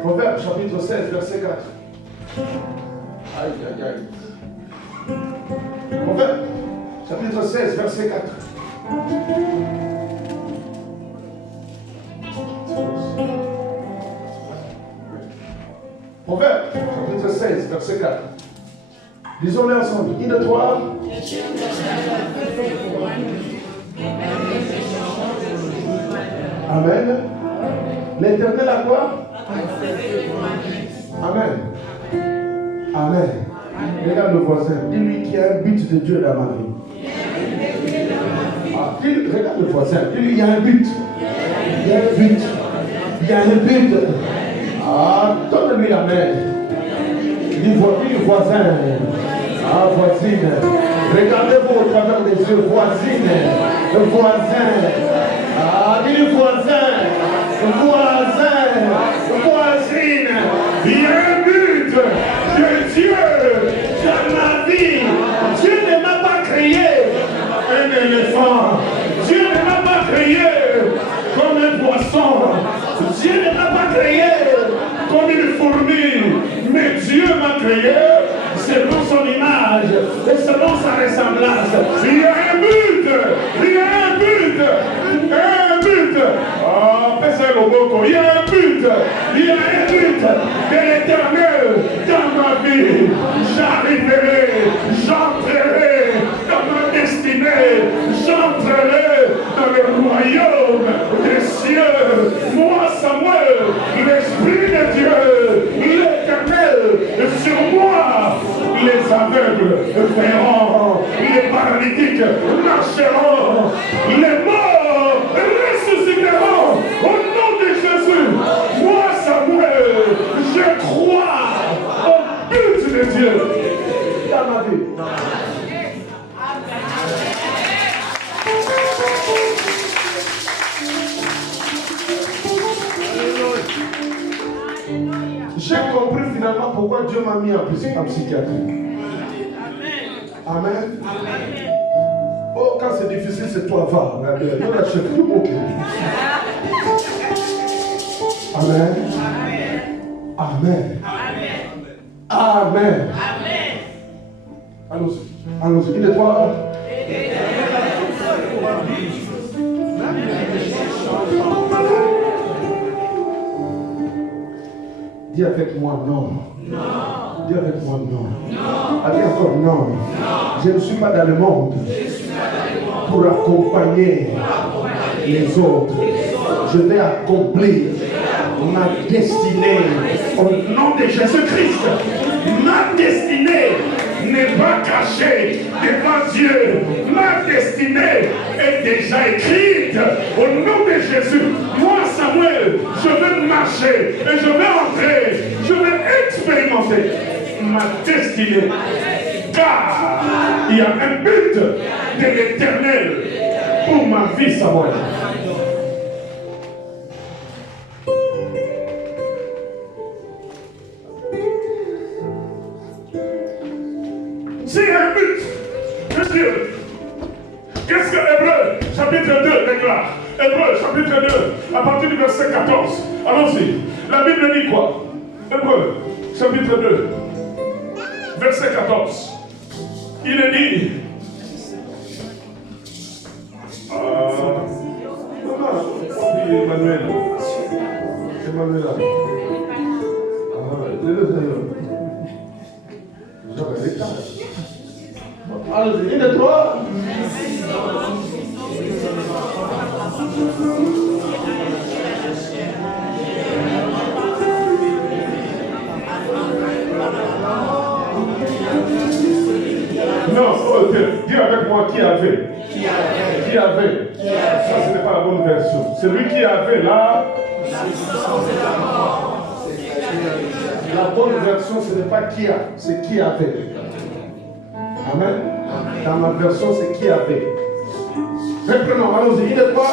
Proverbe chapitre 16, verset 4. Aïe, aïe, aïe. Proverbe chapitre 16, verset 4. Proverbe chapitre 16, verset 4. Lisons-les ensemble. 1, 2, 3. Amen. L'Éternel a quoi? Amen. Amen. Regarde le voisin. Dis-lui qu'il y a un but de Dieu dans ma vie. Regarde le voisin. Dis-lui, il y a un but. Il y a un but. Il y a un but. Donne-lui la main. Dis-lui voisin. Voisine. Regardez-vous au travers des yeux. Voisine. Voisin. Dis-lui voisin. Voisin. Voisine. Il y a un but de Dieu dans ma vie. Dieu ne m'a pas créé un éléphant. Dieu ne m'a pas créé comme un poisson. Dieu ne m'a pas créé comme une fourmi. Mais Dieu m'a créé selon son image et selon sa ressemblance. Il y a un but. Il y a un but. Un but. Il y a un but. Il y a un but de l'Éternel dans ma vie. J'arriverai. J'entrerai dans ma destinée. J'entrerai dans le royaume des cieux. Moi, Samuel, l'Esprit de Dieu, l'Éternel, sur moi, les aveugles verront, les paralytiques marcheront, les morts ressusciteront au nom de Jésus. Moi, Samuel, je crois au but de Dieu dans ma vie. J'ai compris finalement pourquoi Dieu m'a mis en psychiatrie. Amen. Oh, quand c'est difficile, c'est toi, va. Amen. Amen. Amen. Allons-y. Allons-y. Il est toi. Dis avec moi non. Dis avec moi non. Dis encore non. Je ne suis pas dans le monde pour accompagner les autres. Je vais accomplir ma destinée au nom de Jésus-Christ. Ma destinée n'est pas cachée devant Dieu. Ma destinée est déjà écrite au nom de Jésus. Moi, Samuel, je vais marcher et je vais entrer. Je vais expérimenter ma destinée. Car il y a un but de l'Éternel pour ma vie, Samuel. C'est un but de Dieu. Qu'est-ce que Hébreu chapitre 2 déclare? Hébreu chapitre 2, à partir du verset 14. Allons-y. La Bible dit quoi? Hébreu chapitre 2, verset 14. Il est dit. Emmanuel. Allez-y, une de trois. Non, dis avec moi qui avait. Qui avait. Ça, ce n'est pas la bonne version. Celui qui avait là. La bonne version, ce n'est pas qui a, c'est qui avait. Amen. Dans ma version, c'est qui avait. Reprenons, allons-y. Il est quoi?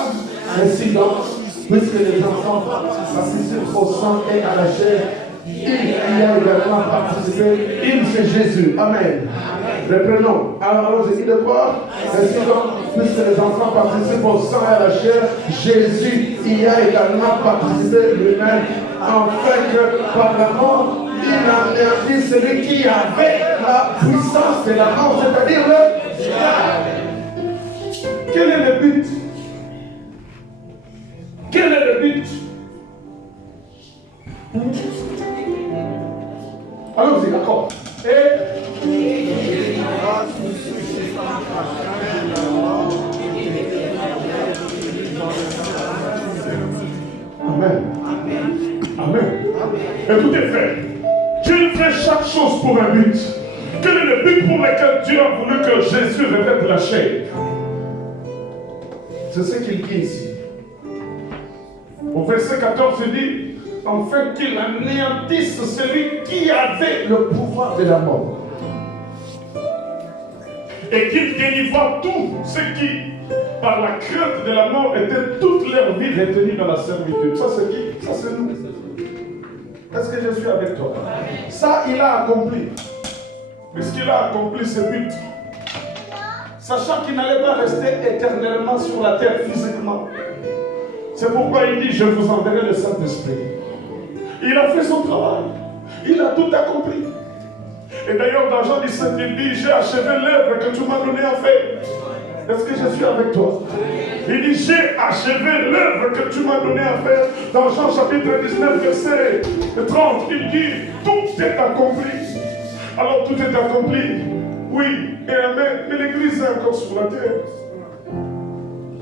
Ainsi donc, puisque les enfants participent au sang et à la chair, il y a également participé, il c'est Jésus. Amen. Reprenons. Allons-y. Il est quoi? Ainsi donc, puisque les enfants participent au sang et à la chair, Jésus y a également participé lui-même, afin que par la mort, il anéantit celui qui avait la puissance de la mort, c'est-à-dire le diable. Quel est le but? Quel est le but? Allons-y, d'accord. Et tout est fait. Dieu fait chaque chose pour un but. Quel est le but pour lequel Dieu a voulu que Jésus revête la chair? C'est ce qu'il dit ici. Au verset 14, il dit, Afin qu'il anéantisse celui qui avait le pouvoir de la mort. et qu'il délivra tous ceux qui, par la crainte de la mort, étaient toute leur vie retenus dans la servitude. Ça c'est qui? Ça c'est nous. Est-ce que je suis avec toi? Ça, il a accompli. Puisqu'il a accompli ce but, Sachant qu'il n'allait pas rester éternellement sur la terre physiquement. c'est pourquoi il dit, je vous enverrai le Saint-Esprit. Il a fait son travail. Il a tout accompli. Et d'ailleurs, dans Jean 17, il dit, j'ai achevé l'œuvre que tu m'as donné à faire. Est-ce que je suis avec toi? Il dit, j'ai achevé l'œuvre que tu m'as donné à faire. Dans Jean chapitre 19, verset 30, il dit, tout est accompli. Alors tout est accompli. Oui, et amen. Mais l'Église est encore sur la terre.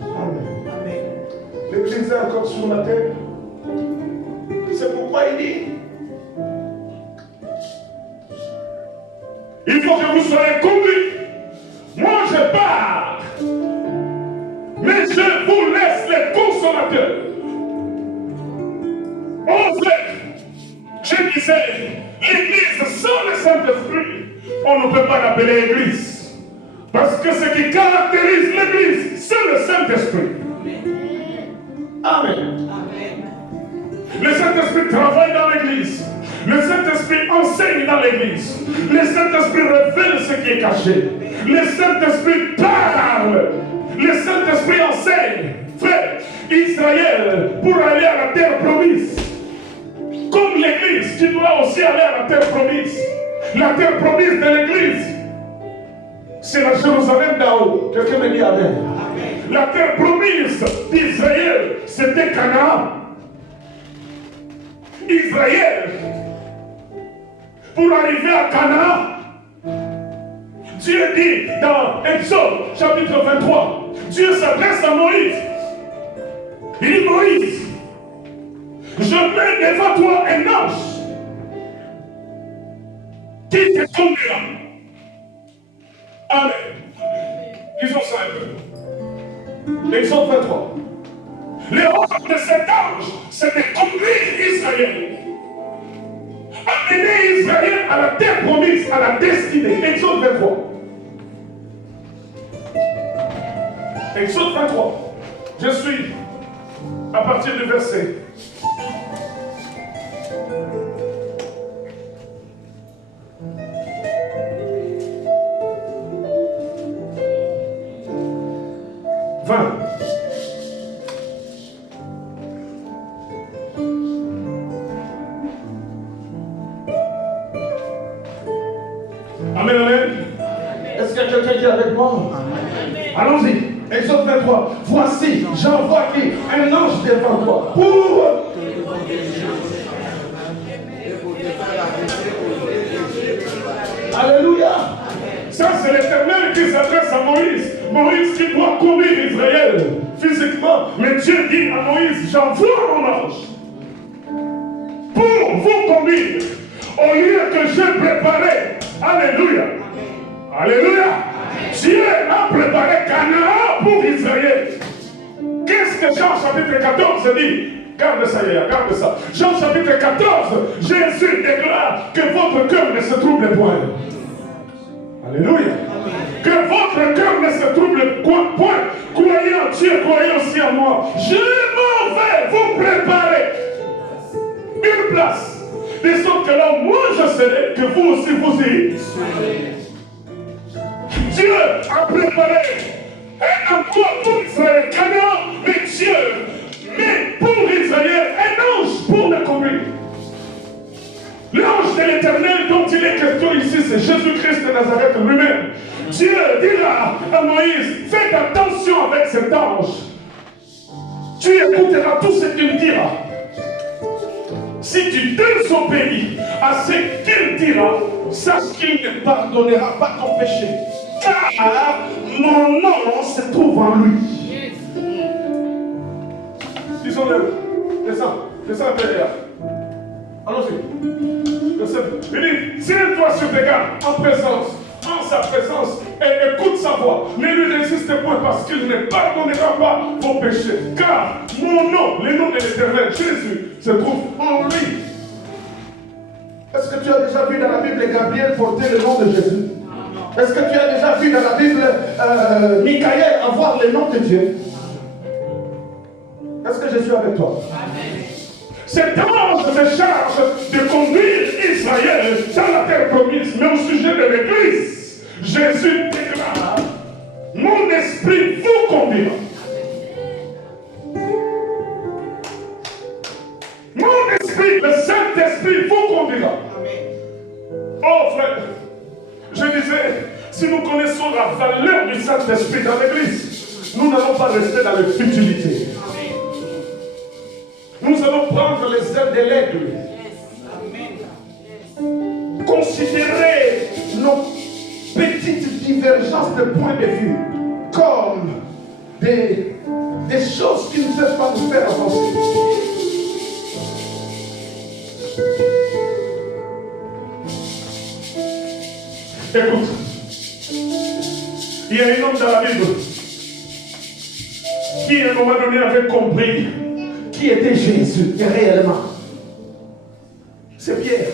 Amen. L'Église est encore sur la terre. C'est pourquoi il dit, il faut que vous soyez conduits. Moi je pars. Mais je vous laisse les consolateurs. 11 je disais, l'Église sans le Saint-Esprit, on ne peut pas l'appeler Église. Parce que ce qui caractérise l'Église, c'est le Saint-Esprit. Amen. Le Saint-Esprit travaille dans l'Église. Le Saint-Esprit enseigne dans l'Église. Le Saint-Esprit révèle ce qui est caché. Le Saint-Esprit parle. Le Saint-Esprit enseigne. Frère, Israël, pour aller à la terre promise, comme l'Église, tu dois aussi aller à la terre promise. La terre promise de l'Église, c'est la Jérusalem d'en haut. Quelqu'un me dit Amen. La terre promise d'Israël, c'était Canaan. Israël, pour arriver à Canaan, Dieu dit dans Exode chapitre 23, Dieu s'adresse à Moïse. Il dit, Moïse, je mets devant toi un ange qui te conduira. Amen. Lisons ça un peu. Exode 23. Le rôle de cet ange, c'est de conduire Israël. Amener Israël à la terre promise, à la destinée. Exode 23. Exode 23. Je suis à partir du verset. Amen, amen. Est-ce qu'il y a quelqu'un qui est avec moi? Allons-y. Exode 23. Voici, j'envoie qui? Un ange devant toi. Pour. Alléluia. Ça, c'est l'Éternel qui s'adresse à Moïse. Moïse qui doit conduire Israël physiquement. Mais Dieu dit à Moïse, j'envoie mon ange pour vous conduire au lieu que j'ai préparé. Alléluia. Alléluia. Dieu a préparé Canaan pour Israël. Qu'est-ce que Jean chapitre 14 dit? Garde ça, Yaya, garde ça. Jean chapitre 14, Jésus déclare que votre cœur ne se trouble point. Alléluia. Que votre cœur ne se trouble point. Croyez en Dieu, croyez aussi en moi. Je m'en vais vous préparer une place. De sorte que là où moi je serai, que vous aussi vous y. Dieu a préparé un endroit pour Israël, Canaan, mais Dieu met pour Israël un ange pour le conduire. L'ange de l'Éternel dont il est question ici, c'est Jésus-Christ de Nazareth lui-même. Dieu dira à Moïse, faites attention avec cet ange. Tu écouteras tout ce qu'il dira. Si tu désobéis à ce qu'il dira, sache qu'il ne pardonnera pas ton péché. Car mon nom se trouve en lui. Disons-le. Descends. Descends derrière. Allons-y. Il dit, tiens-toi sur tes gardes, en présence, en sa présence, et écoute sa voix. Ne lui résiste point parce qu'il ne pardonnera pas vos péchés. Car mon nom, le nom de l'Éternel, Jésus, se trouve en lui. Est-ce que tu as déjà vu dans la Bible Gabriel porter le nom de Jésus? Est-ce que tu as déjà vu dans la Bible Michaël avoir le nom de Dieu? Est-ce que je suis avec toi? Cet ange se charge de conduire Israël dans la terre promise. Mais au sujet de l'Église, Jésus déclare, mon esprit vous conduira. Mon esprit, le Saint-Esprit vous conduira. Oh frère, je disais, si nous connaissons la valeur du Saint-Esprit dans l'Église, nous n'allons pas rester dans les futilités. Nous allons prendre les ailes de l'aigle. Considérer nos petites divergences de point de vue comme des choses qui ne peuvent pas nous faire avancer. Écoute, il y a un homme dans la Bible qui à un moment donné avait compris qui était Jésus réellement. C'est Pierre.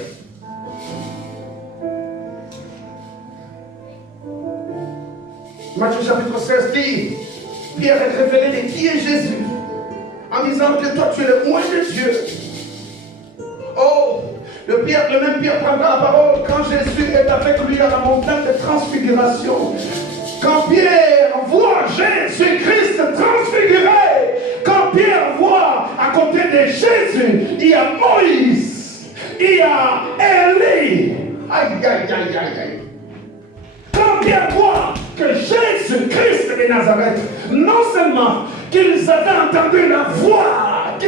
Matthieu chapitre 16 dit, Pierre est révélé de qui est Jésus, en disant que toi tu es le moins de Dieu. Oh, le même Pierre prendra la parole quand Jésus est avec lui à la montagne de transfiguration. Quand Pierre voit Jésus-Christ transfiguré, quand Pierre voit à côté de Jésus, il y a Moïse, il y a Élie. Aïe, aïe, aïe, aïe, aïe. Quand Pierre voit que Jésus-Christ de Nazareth, non seulement qu'ils avaient entendu la voix qui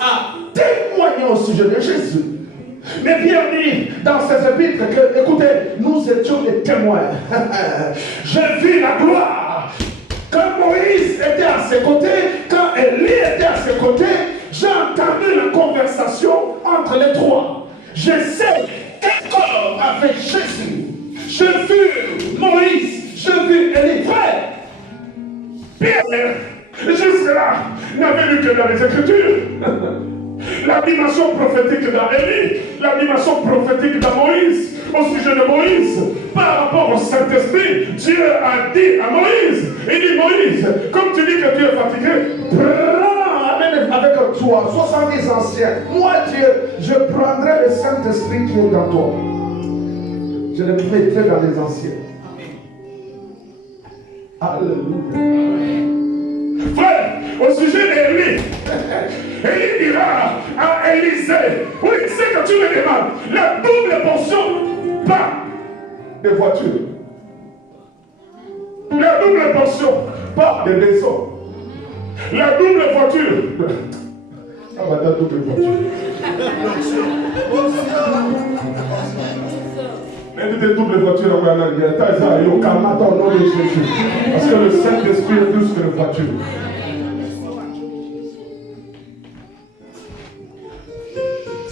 a témoigné au sujet de Jésus, mais Pierre dit dans ses épîtres que, écoutez, nous étions des témoins. J'ai vu la gloire. Quand Moïse était à ses côtés, quand Élie était à ses côtés, j'ai entendu la conversation entre les trois. Je sais qu'un corps avec Jésus. J'ai vu Moïse, j'ai vu Élie. Frère, Pierre, jusque-là, n'avait lu que dans les Écritures. La dimension prophétique dans Élie, la dimension prophétique dans Moïse, au sujet de Moïse, par rapport au Saint-Esprit, Dieu a dit à Moïse, il dit Moïse, comme tu dis que tu es fatigué, prends avec toi 70 anciens. Moi Dieu, je prendrai le Saint-Esprit qui est dans toi. Je le mettrai dans les anciens. Alléluia. Frère, au sujet d'Élie, Élie dira à Élisée, oui, c'est que tu me demandes, la double portion, pas de voiture. La double portion, pas de maison. La double voiture. Ah, bah, la double voiture. Mais des doubles voitures en Ghana, il y a Taïsa et au Kama dans le nom de Jésus. Parce que le Saint-Esprit est plus que la voiture.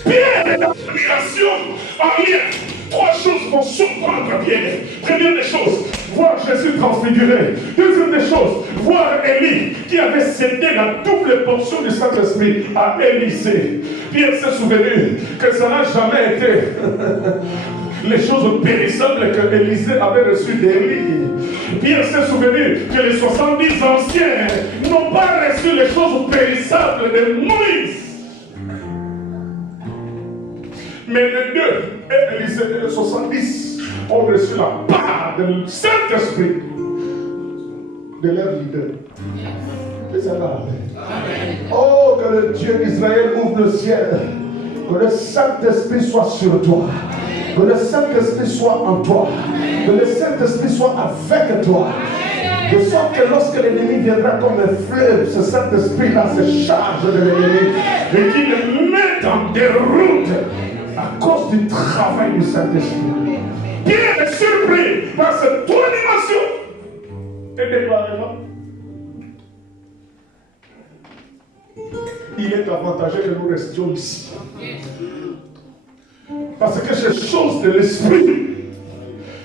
Pierre est l'admiration en lien. Trois choses vont surprendre Pierre. Première des choses, voir Jésus transfiguré. Deuxième des choses, voir Élie qui avait cédé la double portion du Saint-Esprit à Élisée. Pierre s'est souvenu que ça n'a jamais été les choses périssables que Élisée avait reçues d'Élie. Pierre s'est souvenu que les 70 anciens n'ont pas reçu les choses périssables de Moïse. Mais les deux, et Élisée et les 70, ont reçu la part du Saint-Esprit de leur leader. Et ça va. Oh, que le Dieu d'Israël ouvre le ciel. Que le Saint-Esprit soit sur toi. Que le Saint-Esprit soit en toi. Que le Saint-Esprit soit avec toi. De sorte que lorsque l'ennemi viendra comme un fleuve, ce Saint-Esprit-là se charge de l'ennemi. Et qu'il le mette en déroute à cause du travail du Saint-Esprit. Pierre est surpris par cette trois dimensions. Et déclarez-moi. Il est avantageux que nous restions ici. Parce que ces choses de l'esprit,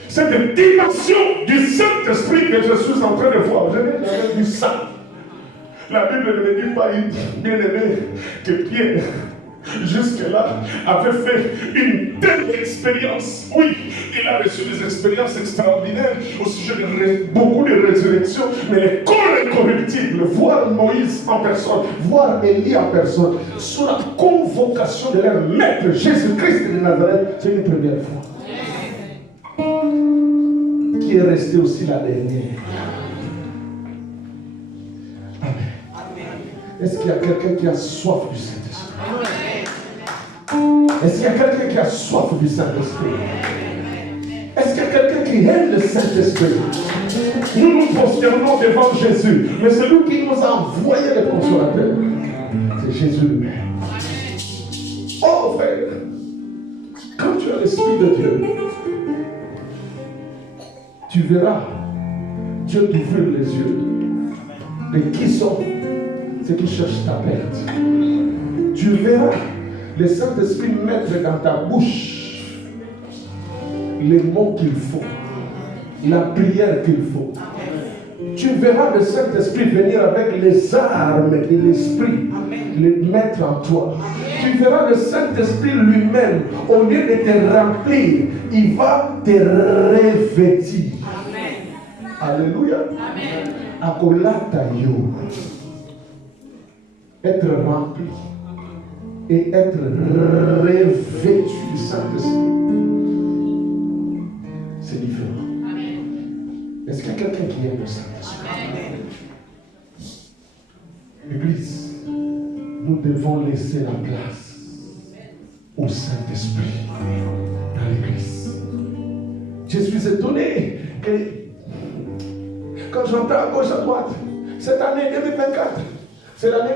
c'est des dimensions du Saint-Esprit que je suis en train de voir. Je n'ai jamais vu ça. La Bible ne me dit pas, bien aimé, que Pierre, jusque-là, avait fait une telle expérience. Oui, il a reçu des expériences extraordinaires au sujet de beaucoup de résurrections, mais les corps incorruptibles, voir Moïse en personne, voir Élie en personne, sous la convocation de leur maître Jésus-Christ de Nazareth, c'est une première fois. Qui est resté aussi la dernière. Est-ce qu'il y a quelqu'un qui a soif du Saint-Esprit? Est-ce qu'il y a quelqu'un qui a soif du Saint-Esprit? Est-ce qu'il y a quelqu'un qui aime le Saint-Esprit? Nous nous prosternons devant Jésus, mais celui qui nous a envoyé le consolateur, c'est Jésus lui-même. Oh frère, quand tu as l'Esprit de Dieu, tu verras Dieu t'ouvrir les yeux. Mais qui sont ceux qui cherchent ta perte? Tu verras le Saint-Esprit mettre dans ta bouche les mots qu'il faut, la prière qu'il faut. Tu verras le Saint-Esprit venir avec les armes de l'Esprit, les mettre en toi. Tu verras le Saint-Esprit lui-même, au lieu de te remplir, il va te revêtir. Alléluia. Akolata yo. Être rempli et être revêtu du Saint-Esprit, c'est différent. Est-ce qu'il y a quelqu'un qui aime le Saint-Esprit? L'église, nous devons laisser la place au Saint-Esprit dans l'église. Je suis étonné que quand j'entends à gauche à droite, cette année 2024, c'est l'année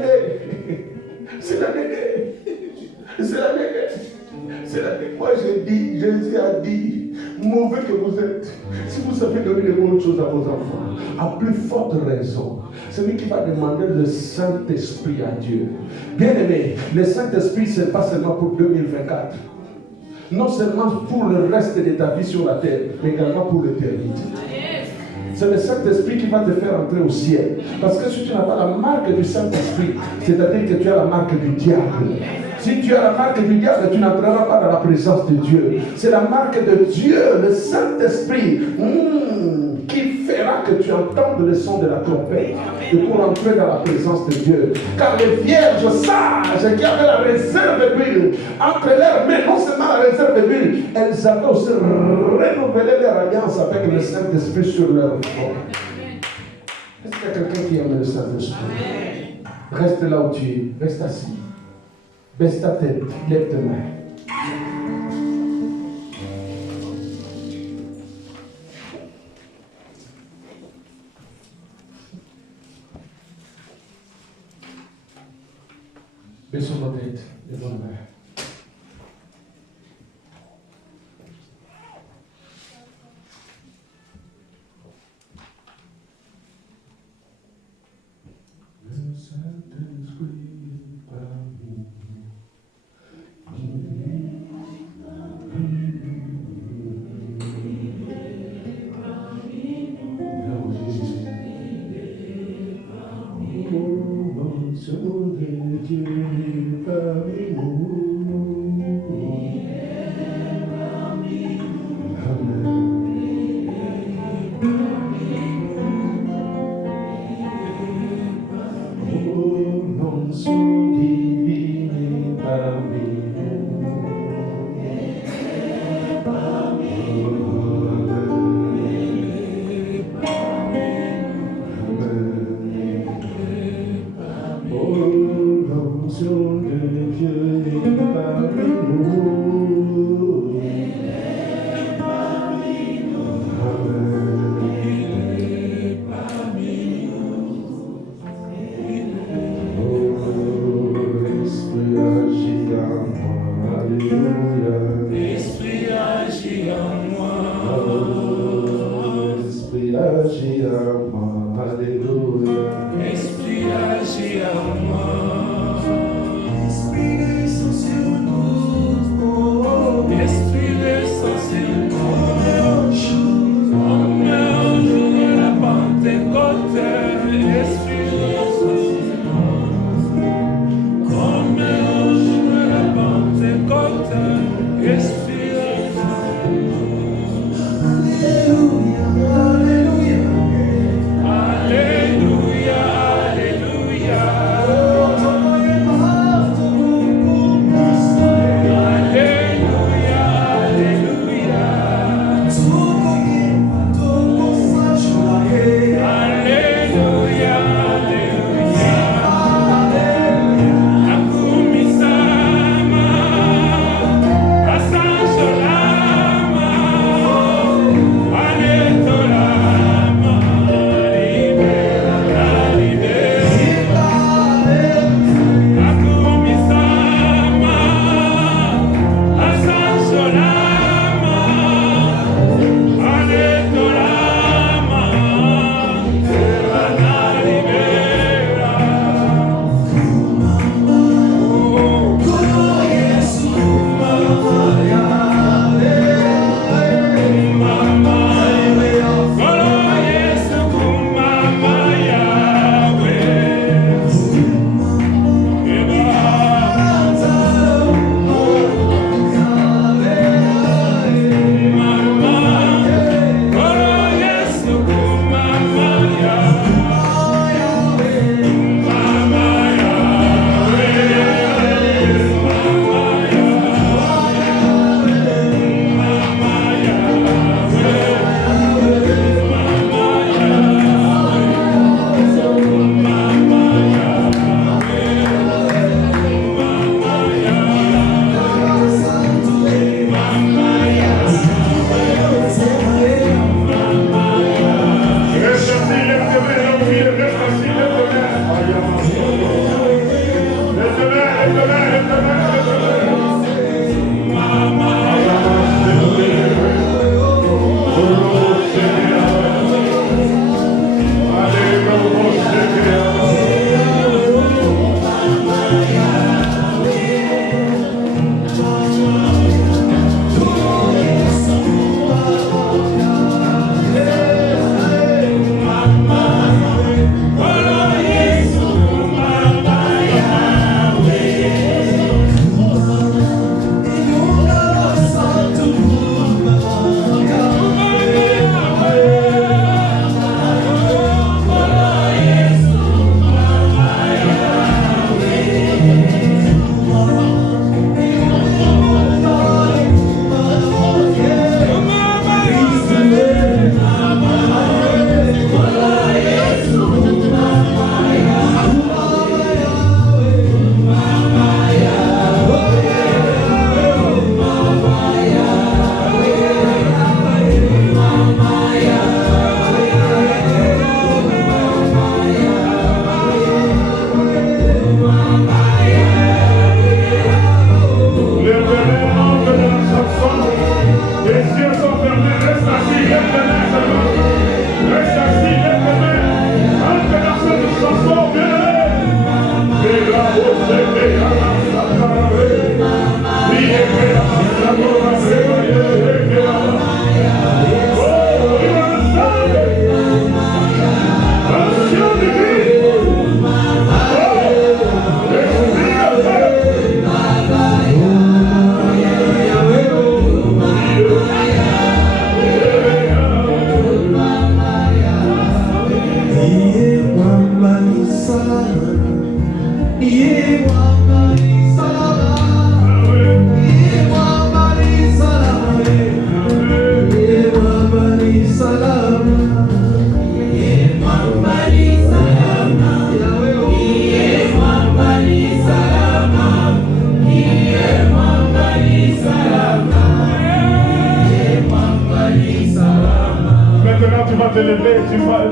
moi j'ai dit, Jésus a dit, mauvais que vous êtes, si vous savez donner de bonnes choses à vos enfants, à plus forte raison, celui qui va demander le Saint-Esprit à Dieu. Bien aimé, le Saint-Esprit, ce n'est pas seulement pour 2024. Non seulement pour le reste de ta vie sur la terre, mais également pour l'éternité. C'est le Saint-Esprit qui va te faire entrer au ciel. Parce que si tu n'as pas la marque du Saint-Esprit, c'est-à-dire que tu as la marque du diable. Si tu as la marque du diable, tu n'entreras pas dans la présence de Dieu. C'est la marque de Dieu, le Saint-Esprit, qui fera que tu entendes le son de la trompette et pour entrer dans la présence de Dieu. Car les vierges sages qui avaient la réserve d'huile entre leurs mains, non seulement la réserve d'huile, elles avaient aussi renouvelé leur alliance avec le Saint-Esprit sur leur front. Est-ce qu'il y a quelqu'un qui aime le Saint-Esprit? Reste là où tu es, reste assis. Baisse ta tête, lève tes mains. Baissons nos têtes, lèvons nos mains. Le Saint-Esprit parmi nous. Dieu.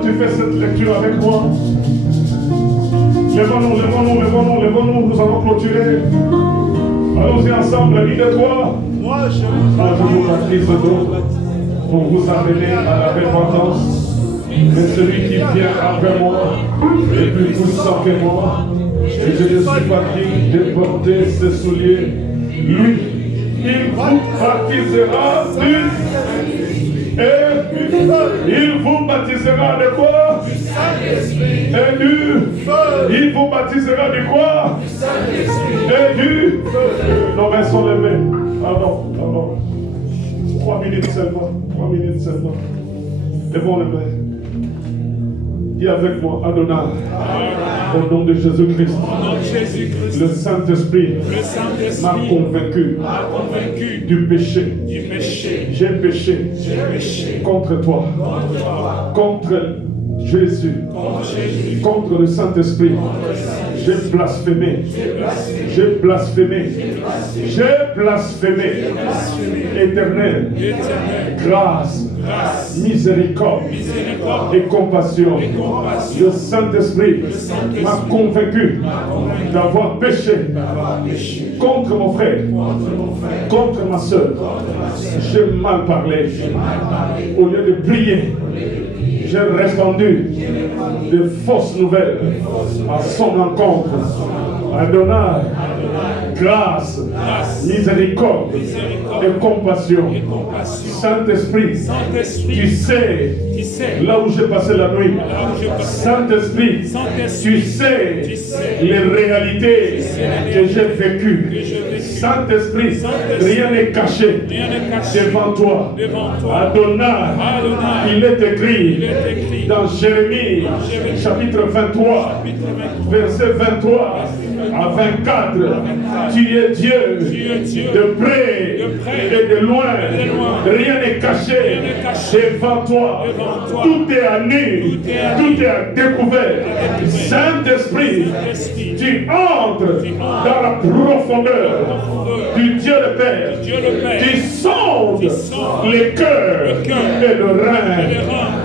Tu fais cette lecture avec moi. Lèvons-nous, nous allons clôturer. Allons-y ensemble, dis-toi. Je vous baptise d'eau pour vous amener à la repentance. Mais celui qui vient après moi est plus puissant que moi. Et je ne suis pas digne de porter ses souliers. Lui, il vous baptisera il vous baptisera de quoi? Et il vous baptisera de quoi? Et nos mains sont levées. Pardon. 3 minutes seulement. Levons les mains. Dis avec moi, Adonai, au nom de Jésus-Christ, le Saint-Esprit m'a convaincu du péché. J'ai péché contre toi, contre Jésus, contre le Saint-Esprit. J'ai blasphémé. Éternel, grâce, miséricorde et compassion. Le Saint-Esprit m'a convaincu d'avoir péché contre mon frère, contre ma soeur. J'ai mal parlé. Au lieu de prier, j'ai répandu de fausses nouvelles à son encontre. Adonai, grâce, miséricorde et compassion. Saint-Esprit, tu sais là où j'ai passé la nuit. Saint-Esprit, tu sais les réalités que j'ai vécues. Saint-Esprit, rien n'est caché devant toi. Adonai, il est écrit dans Jérémie, chapitre 23, verset 23 à 24. Tu es Dieu de près et de loin. Rien n'est caché devant toi. Tout est à nu, tout est à découvert. Saint-Esprit, tu entres dans la profondeur du Dieu le Père. Tu sondes les cœurs et le rein.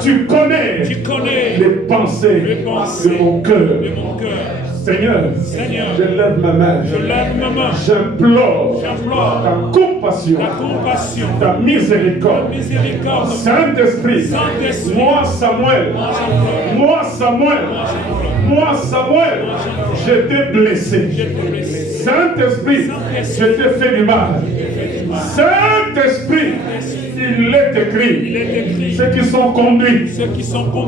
Tu connais les pensées de mon cœur. Seigneur, je lève ma main. J'implore ta compassion, ta miséricorde. Saint-Esprit, moi Samuel, je t'ai blessé. Saint-Esprit, je t'ai fait du mal. Saint-Esprit, il est écrit, ceux qui sont conduits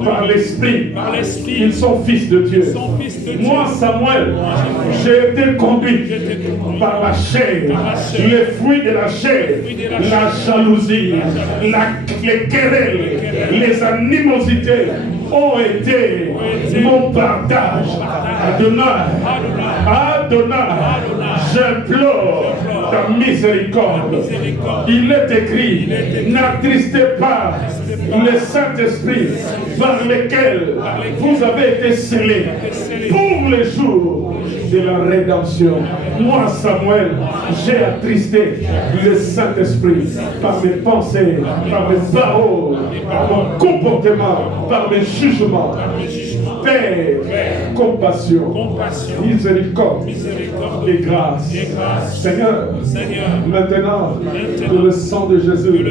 par l'Esprit, ils sont fils de Dieu. Moi, Samuel, j'ai été conduit par la chair, les fruits de la chair, la jalousie, les querelles, les animosités ont été mon partage. Adonai, j'implore ta miséricorde. Il est écrit, n'attristez pas le Saint-Esprit par lequel vous avez été scellés pour les jours de la rédemption. Moi, Samuel, j'ai attristé le Saint-Esprit par mes pensées, par mes paroles, par mon comportement, par mes jugements. Père, compassion, miséricorde et grâce. Seigneur, maintenant, que le sang de Jésus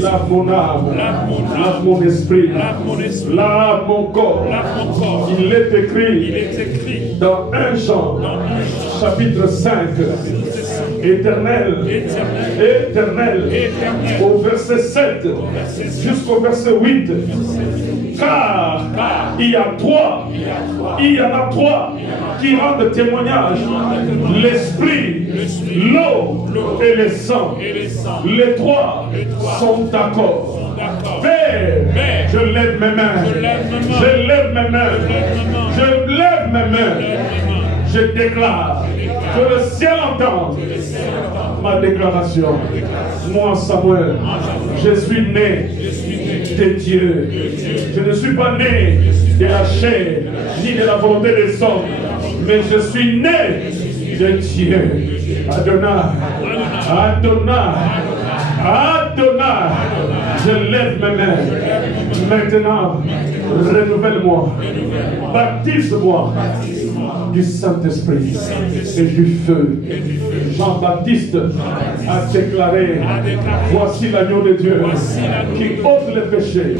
lave mon âme, lave mon esprit, lave mon corps. Il est écrit dans 1 Jean, chapitre 5, éternel, au verset 7 jusqu'au verset 8. Car il y en a trois qui rendent témoignage, l'esprit, l'eau et le sang. Les trois sont d'accord. Père, je lève mes mains. Je déclare que le ciel entende ma déclaration. Moi, Samuel, je suis né de Dieu. Je ne suis pas né de la chair, ni de la volonté des hommes, mais je suis né de Dieu. Adonai, Adonai, Adonai, je lève mes mains. Maintenant, renouvelle-moi, baptise-moi du Saint-Esprit et du feu. Jean-Baptiste a déclaré, voici l'agneau de Dieu qui ôte les péchés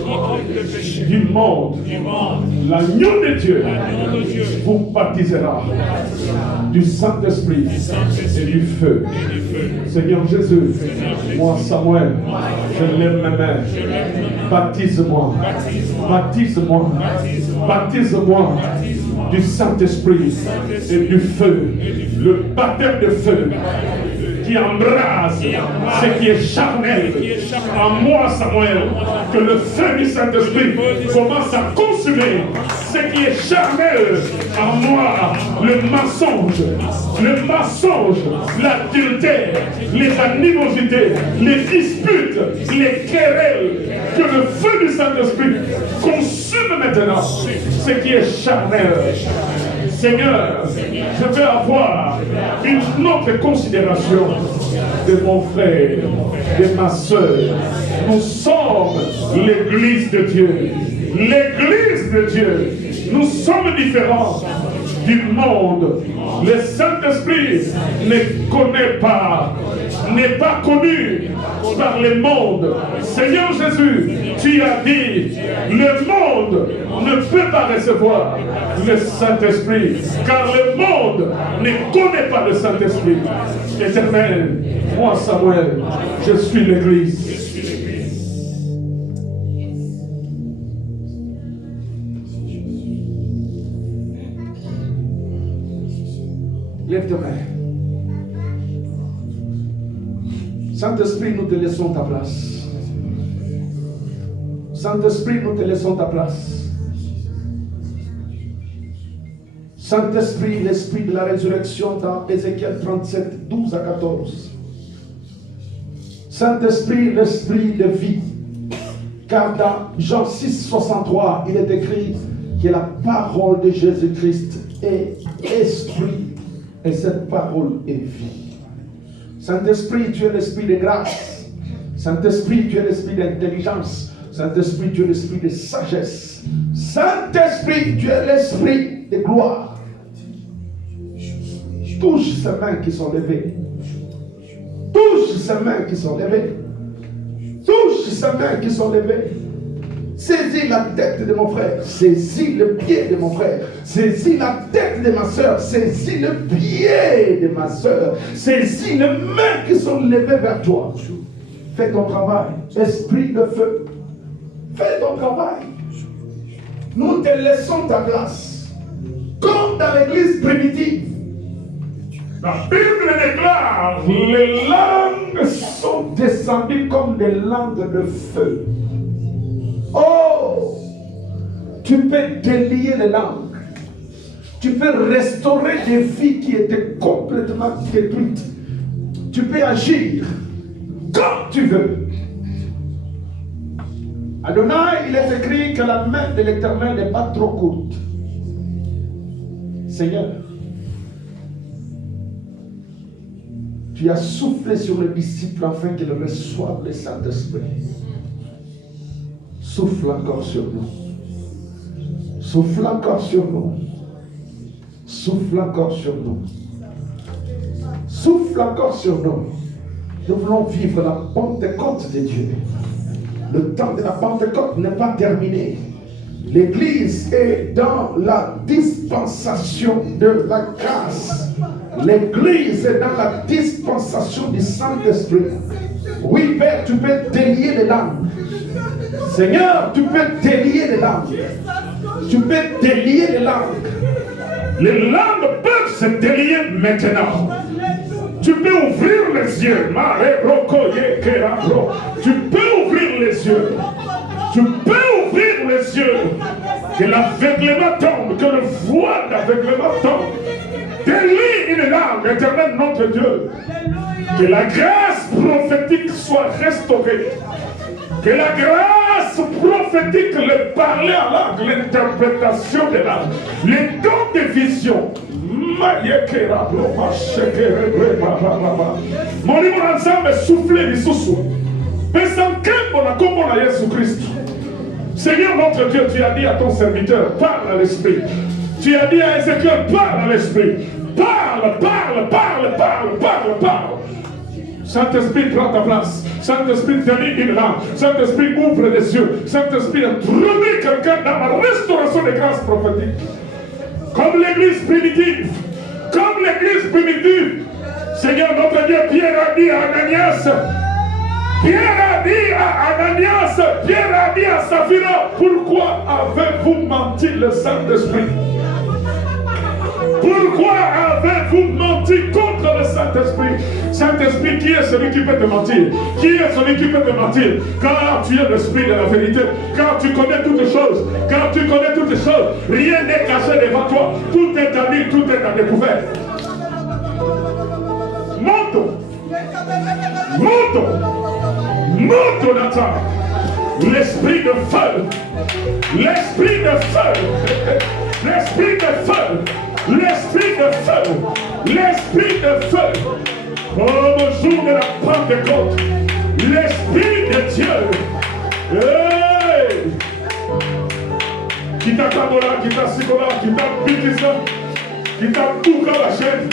du monde. L'agneau de Dieu vous baptisera du Saint-Esprit et du feu. Seigneur Jésus, moi Samuel, je lève mes mains. Baptise-moi, baptise-moi, baptise-moi du Saint-Esprit et du feu, le baptême de feu qui embrase ce qui est charnel en moi, Samuel, que le feu du Saint-Esprit commence à consumer ce qui est charnel en moi, le mensonge, l'adultère, les animosités, les disputes, les querelles, que le feu du Saint-Esprit consume maintenant ce qui est charnel. Seigneur, je veux avoir une autre considération de mon frère, de ma soeur. Nous sommes l'Église de Dieu. L'Église de Dieu. Nous sommes différents du monde. Le Saint-Esprit ne connaît pas, n'est pas connu par le monde. Seigneur Jésus, tu as dit, le monde ne peut pas recevoir le Saint-Esprit, car le monde ne connaît pas le Saint-Esprit. Éternel, moi Samuel, je suis l'Église. Lève tes mains. Saint-Esprit, nous te laissons ta place. Saint-Esprit, nous te laissons ta place. Saint-Esprit, l'Esprit de la résurrection dans Ézéchiel 37, 12 à 14. Saint-Esprit, l'Esprit de vie. Car dans Jean 6, 63, il est écrit que la parole de Jésus-Christ est esprit. Et cette parole est vie. Saint-Esprit, tu es l'esprit de grâce. Saint-Esprit, tu es l'esprit d'intelligence. Saint-Esprit, tu es l'esprit de sagesse. Saint-Esprit, tu es l'esprit de gloire. Touche ces mains qui sont levées. Touche ces mains qui sont levées. Touche ces mains qui sont levées. Saisis la tête de mon frère, saisis le pied de mon frère, saisis la tête de ma soeur, saisis le pied de ma soeur, saisis les mains qui sont levées vers toi. Fais ton travail, esprit de feu. Fais ton travail. Nous te laissons ta place. Comme dans l'église primitive. La Bible déclare, les langues sont descendues comme des langues de feu. Oh, tu peux délier les langues. Tu peux restaurer des vies qui étaient complètement détruites. Tu peux agir comme tu veux. Adonai, il est écrit que la main de l'Éternel n'est pas trop courte. Seigneur, tu as soufflé sur les disciples afin qu'ils reçoivent le Saint-Esprit. Souffle encore sur nous. Souffle encore sur nous. Souffle encore sur nous. Souffle encore sur nous. Nous voulons vivre la Pentecôte de Dieu. Le temps de la Pentecôte n'est pas terminé. L'Église est dans la dispensation de la grâce. L'Église est dans la dispensation du Saint-Esprit. Oui, Père, tu peux délier les langues. Seigneur, tu peux délier les langues. Tu peux délier les langues. Les langues peuvent se délier maintenant. Tu peux ouvrir les yeux. Tu peux ouvrir les yeux. Tu peux ouvrir les yeux. Que l'aveuglement tombe. Que le voile d'aveuglement tombe. Délie une larme, Éternel notre Dieu. Que la grâce prophétique soit restaurée. Que la grâce prophétique, le parler en langue, l'interprétation de langue, les dons de vision. Mon livre ensemble souffler les sous-sous. Mais sans qu'un bon accompagnement à Jésus-Christ. Seigneur notre Dieu, tu as dit à ton serviteur, parle à l'Esprit. Tu as dit à Ézéchiel, parle à l'Esprit. Parle, parle, parle, parle, parle, parle. Saint-Esprit, prends ta place. Saint-Esprit, donne une langue. Saint-Esprit, ouvre les yeux. Saint-Esprit, introduis quelqu'un dans la restauration des grâces prophétiques. Comme l'église primitive. Comme l'église primitive. Seigneur notre Dieu, Pierre a dit à Ananias. Pierre a dit à Ananias. Pierre a dit à Saphira. Pourquoi avez-vous menti le Saint-Esprit? Pourquoi avez-vous menti contre le Saint-Esprit? Saint-Esprit, qui est celui qui peut te mentir? Qui est celui qui peut te mentir? Car tu es l'Esprit de la vérité. Car tu connais toutes choses. Car tu connais toutes choses. Rien n'est caché devant toi. Tout est à nu, tout est à découvert. Monte. Monte. Monte, Nathan. L'esprit de feu. L'esprit de feu. L'esprit de feu. L'esprit de feu, l'esprit de feu, au jour de la Pentecôte, l'esprit de Dieu, hey! Qui t'a camola, qui t'a sicola, qui t'a bikisa, qui t'a bouca la chaîne,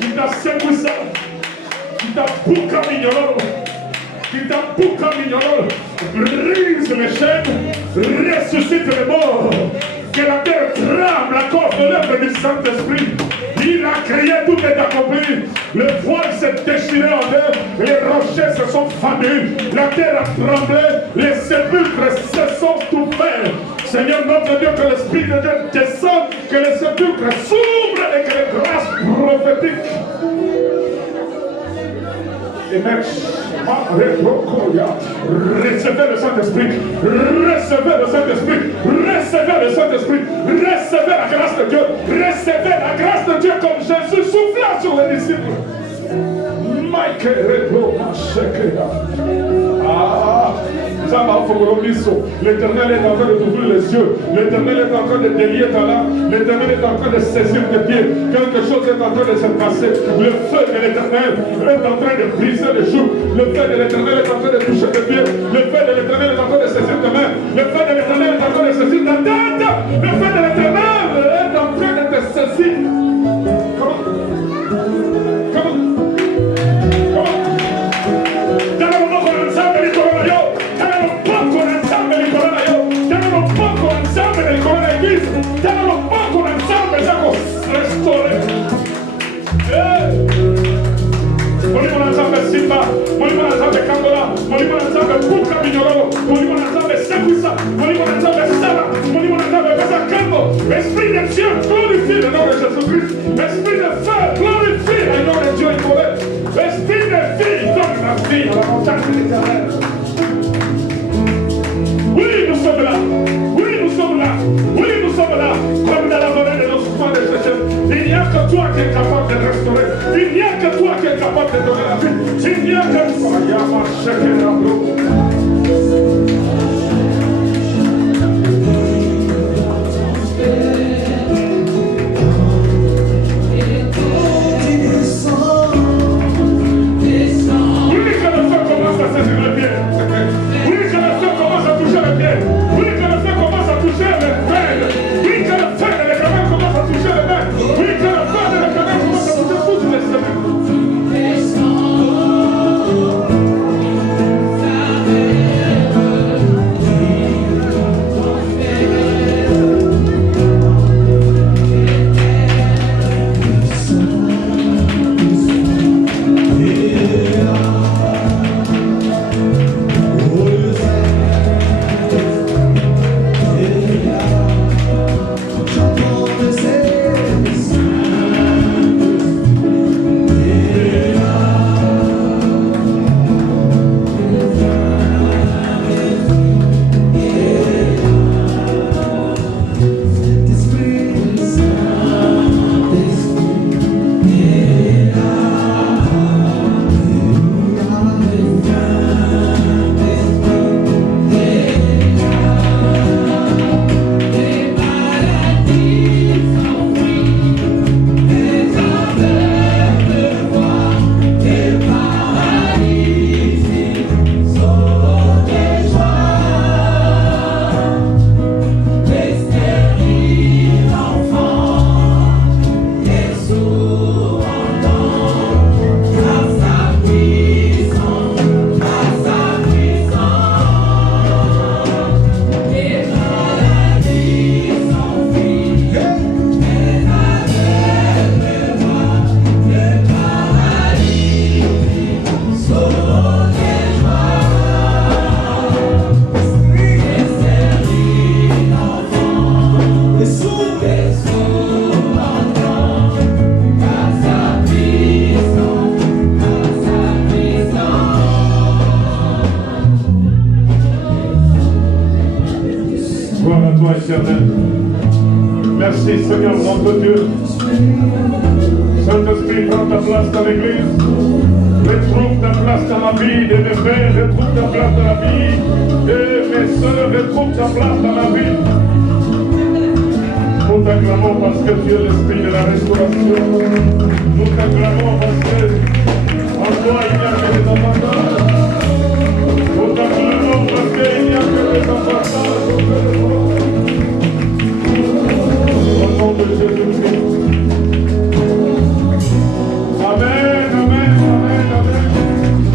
qui t'a secouissa, qui t'a bouca mignolo, qui t'a bouca mignolo, brise les chaînes, ressuscite les morts. Que la terre tremble à cause de l'œuvre du Saint-Esprit. Il a crié, tout est accompli. Le voile s'est déchiré en terre, les rochers se sont fendus, la terre a tremblé, les sépulcres se sont ouverts. Seigneur notre Dieu, que l'Esprit de Dieu descende, que les sépulcres s'ouvrent et que les grâces prophétiques émergent. Recevez le Saint-Esprit, recevez le Saint-Esprit, recevez le Saint-Esprit, recevez la grâce de Dieu, recevez la grâce de Dieu comme Jésus souffla sur les disciples. L'Éternel est en train de t'ouvrir les yeux. L'Éternel est en train de délier ta langue. L'Éternel est en train de saisir tes pieds. Quelque chose est en train de se passer. Le feu de l'Éternel est en train de briser les joues. Le feu de l'Éternel est en train de toucher tes pieds. Le feu de l'Éternel est en train de saisir tes mains. Le feu de l'Éternel est en train de saisir ta tête. Le feu de l'Éternel est en train de te saisir. Esprit de Dieu, glorifie le nom de Jésus-Christ. Esprit de feu, glorifie le nom de Dieu et esprit de vie, donne la vie à la montagne de l'Éternel. Oui, nous sommes là. Oui, nous sommes là. Oui, nous sommes là. Comme dans la vallée de l'Ossement de Jésus. Il n'y a que toi qui es capable de restaurer. Il n'y a que toi qui es capable de donner la vie. Il n'y a que toi. Il y a ma chèque. Merci Seigneur notre Dieu. Saint-Esprit, prends ta place dans l'église. Retrouve ta place dans la vie de mes frères. Retrouve ta place dans la vie de mes soeurs. Retrouve ta place dans la vie. Nous t'acclamons parce que tu es l'esprit de la restauration. Nous t'acclamons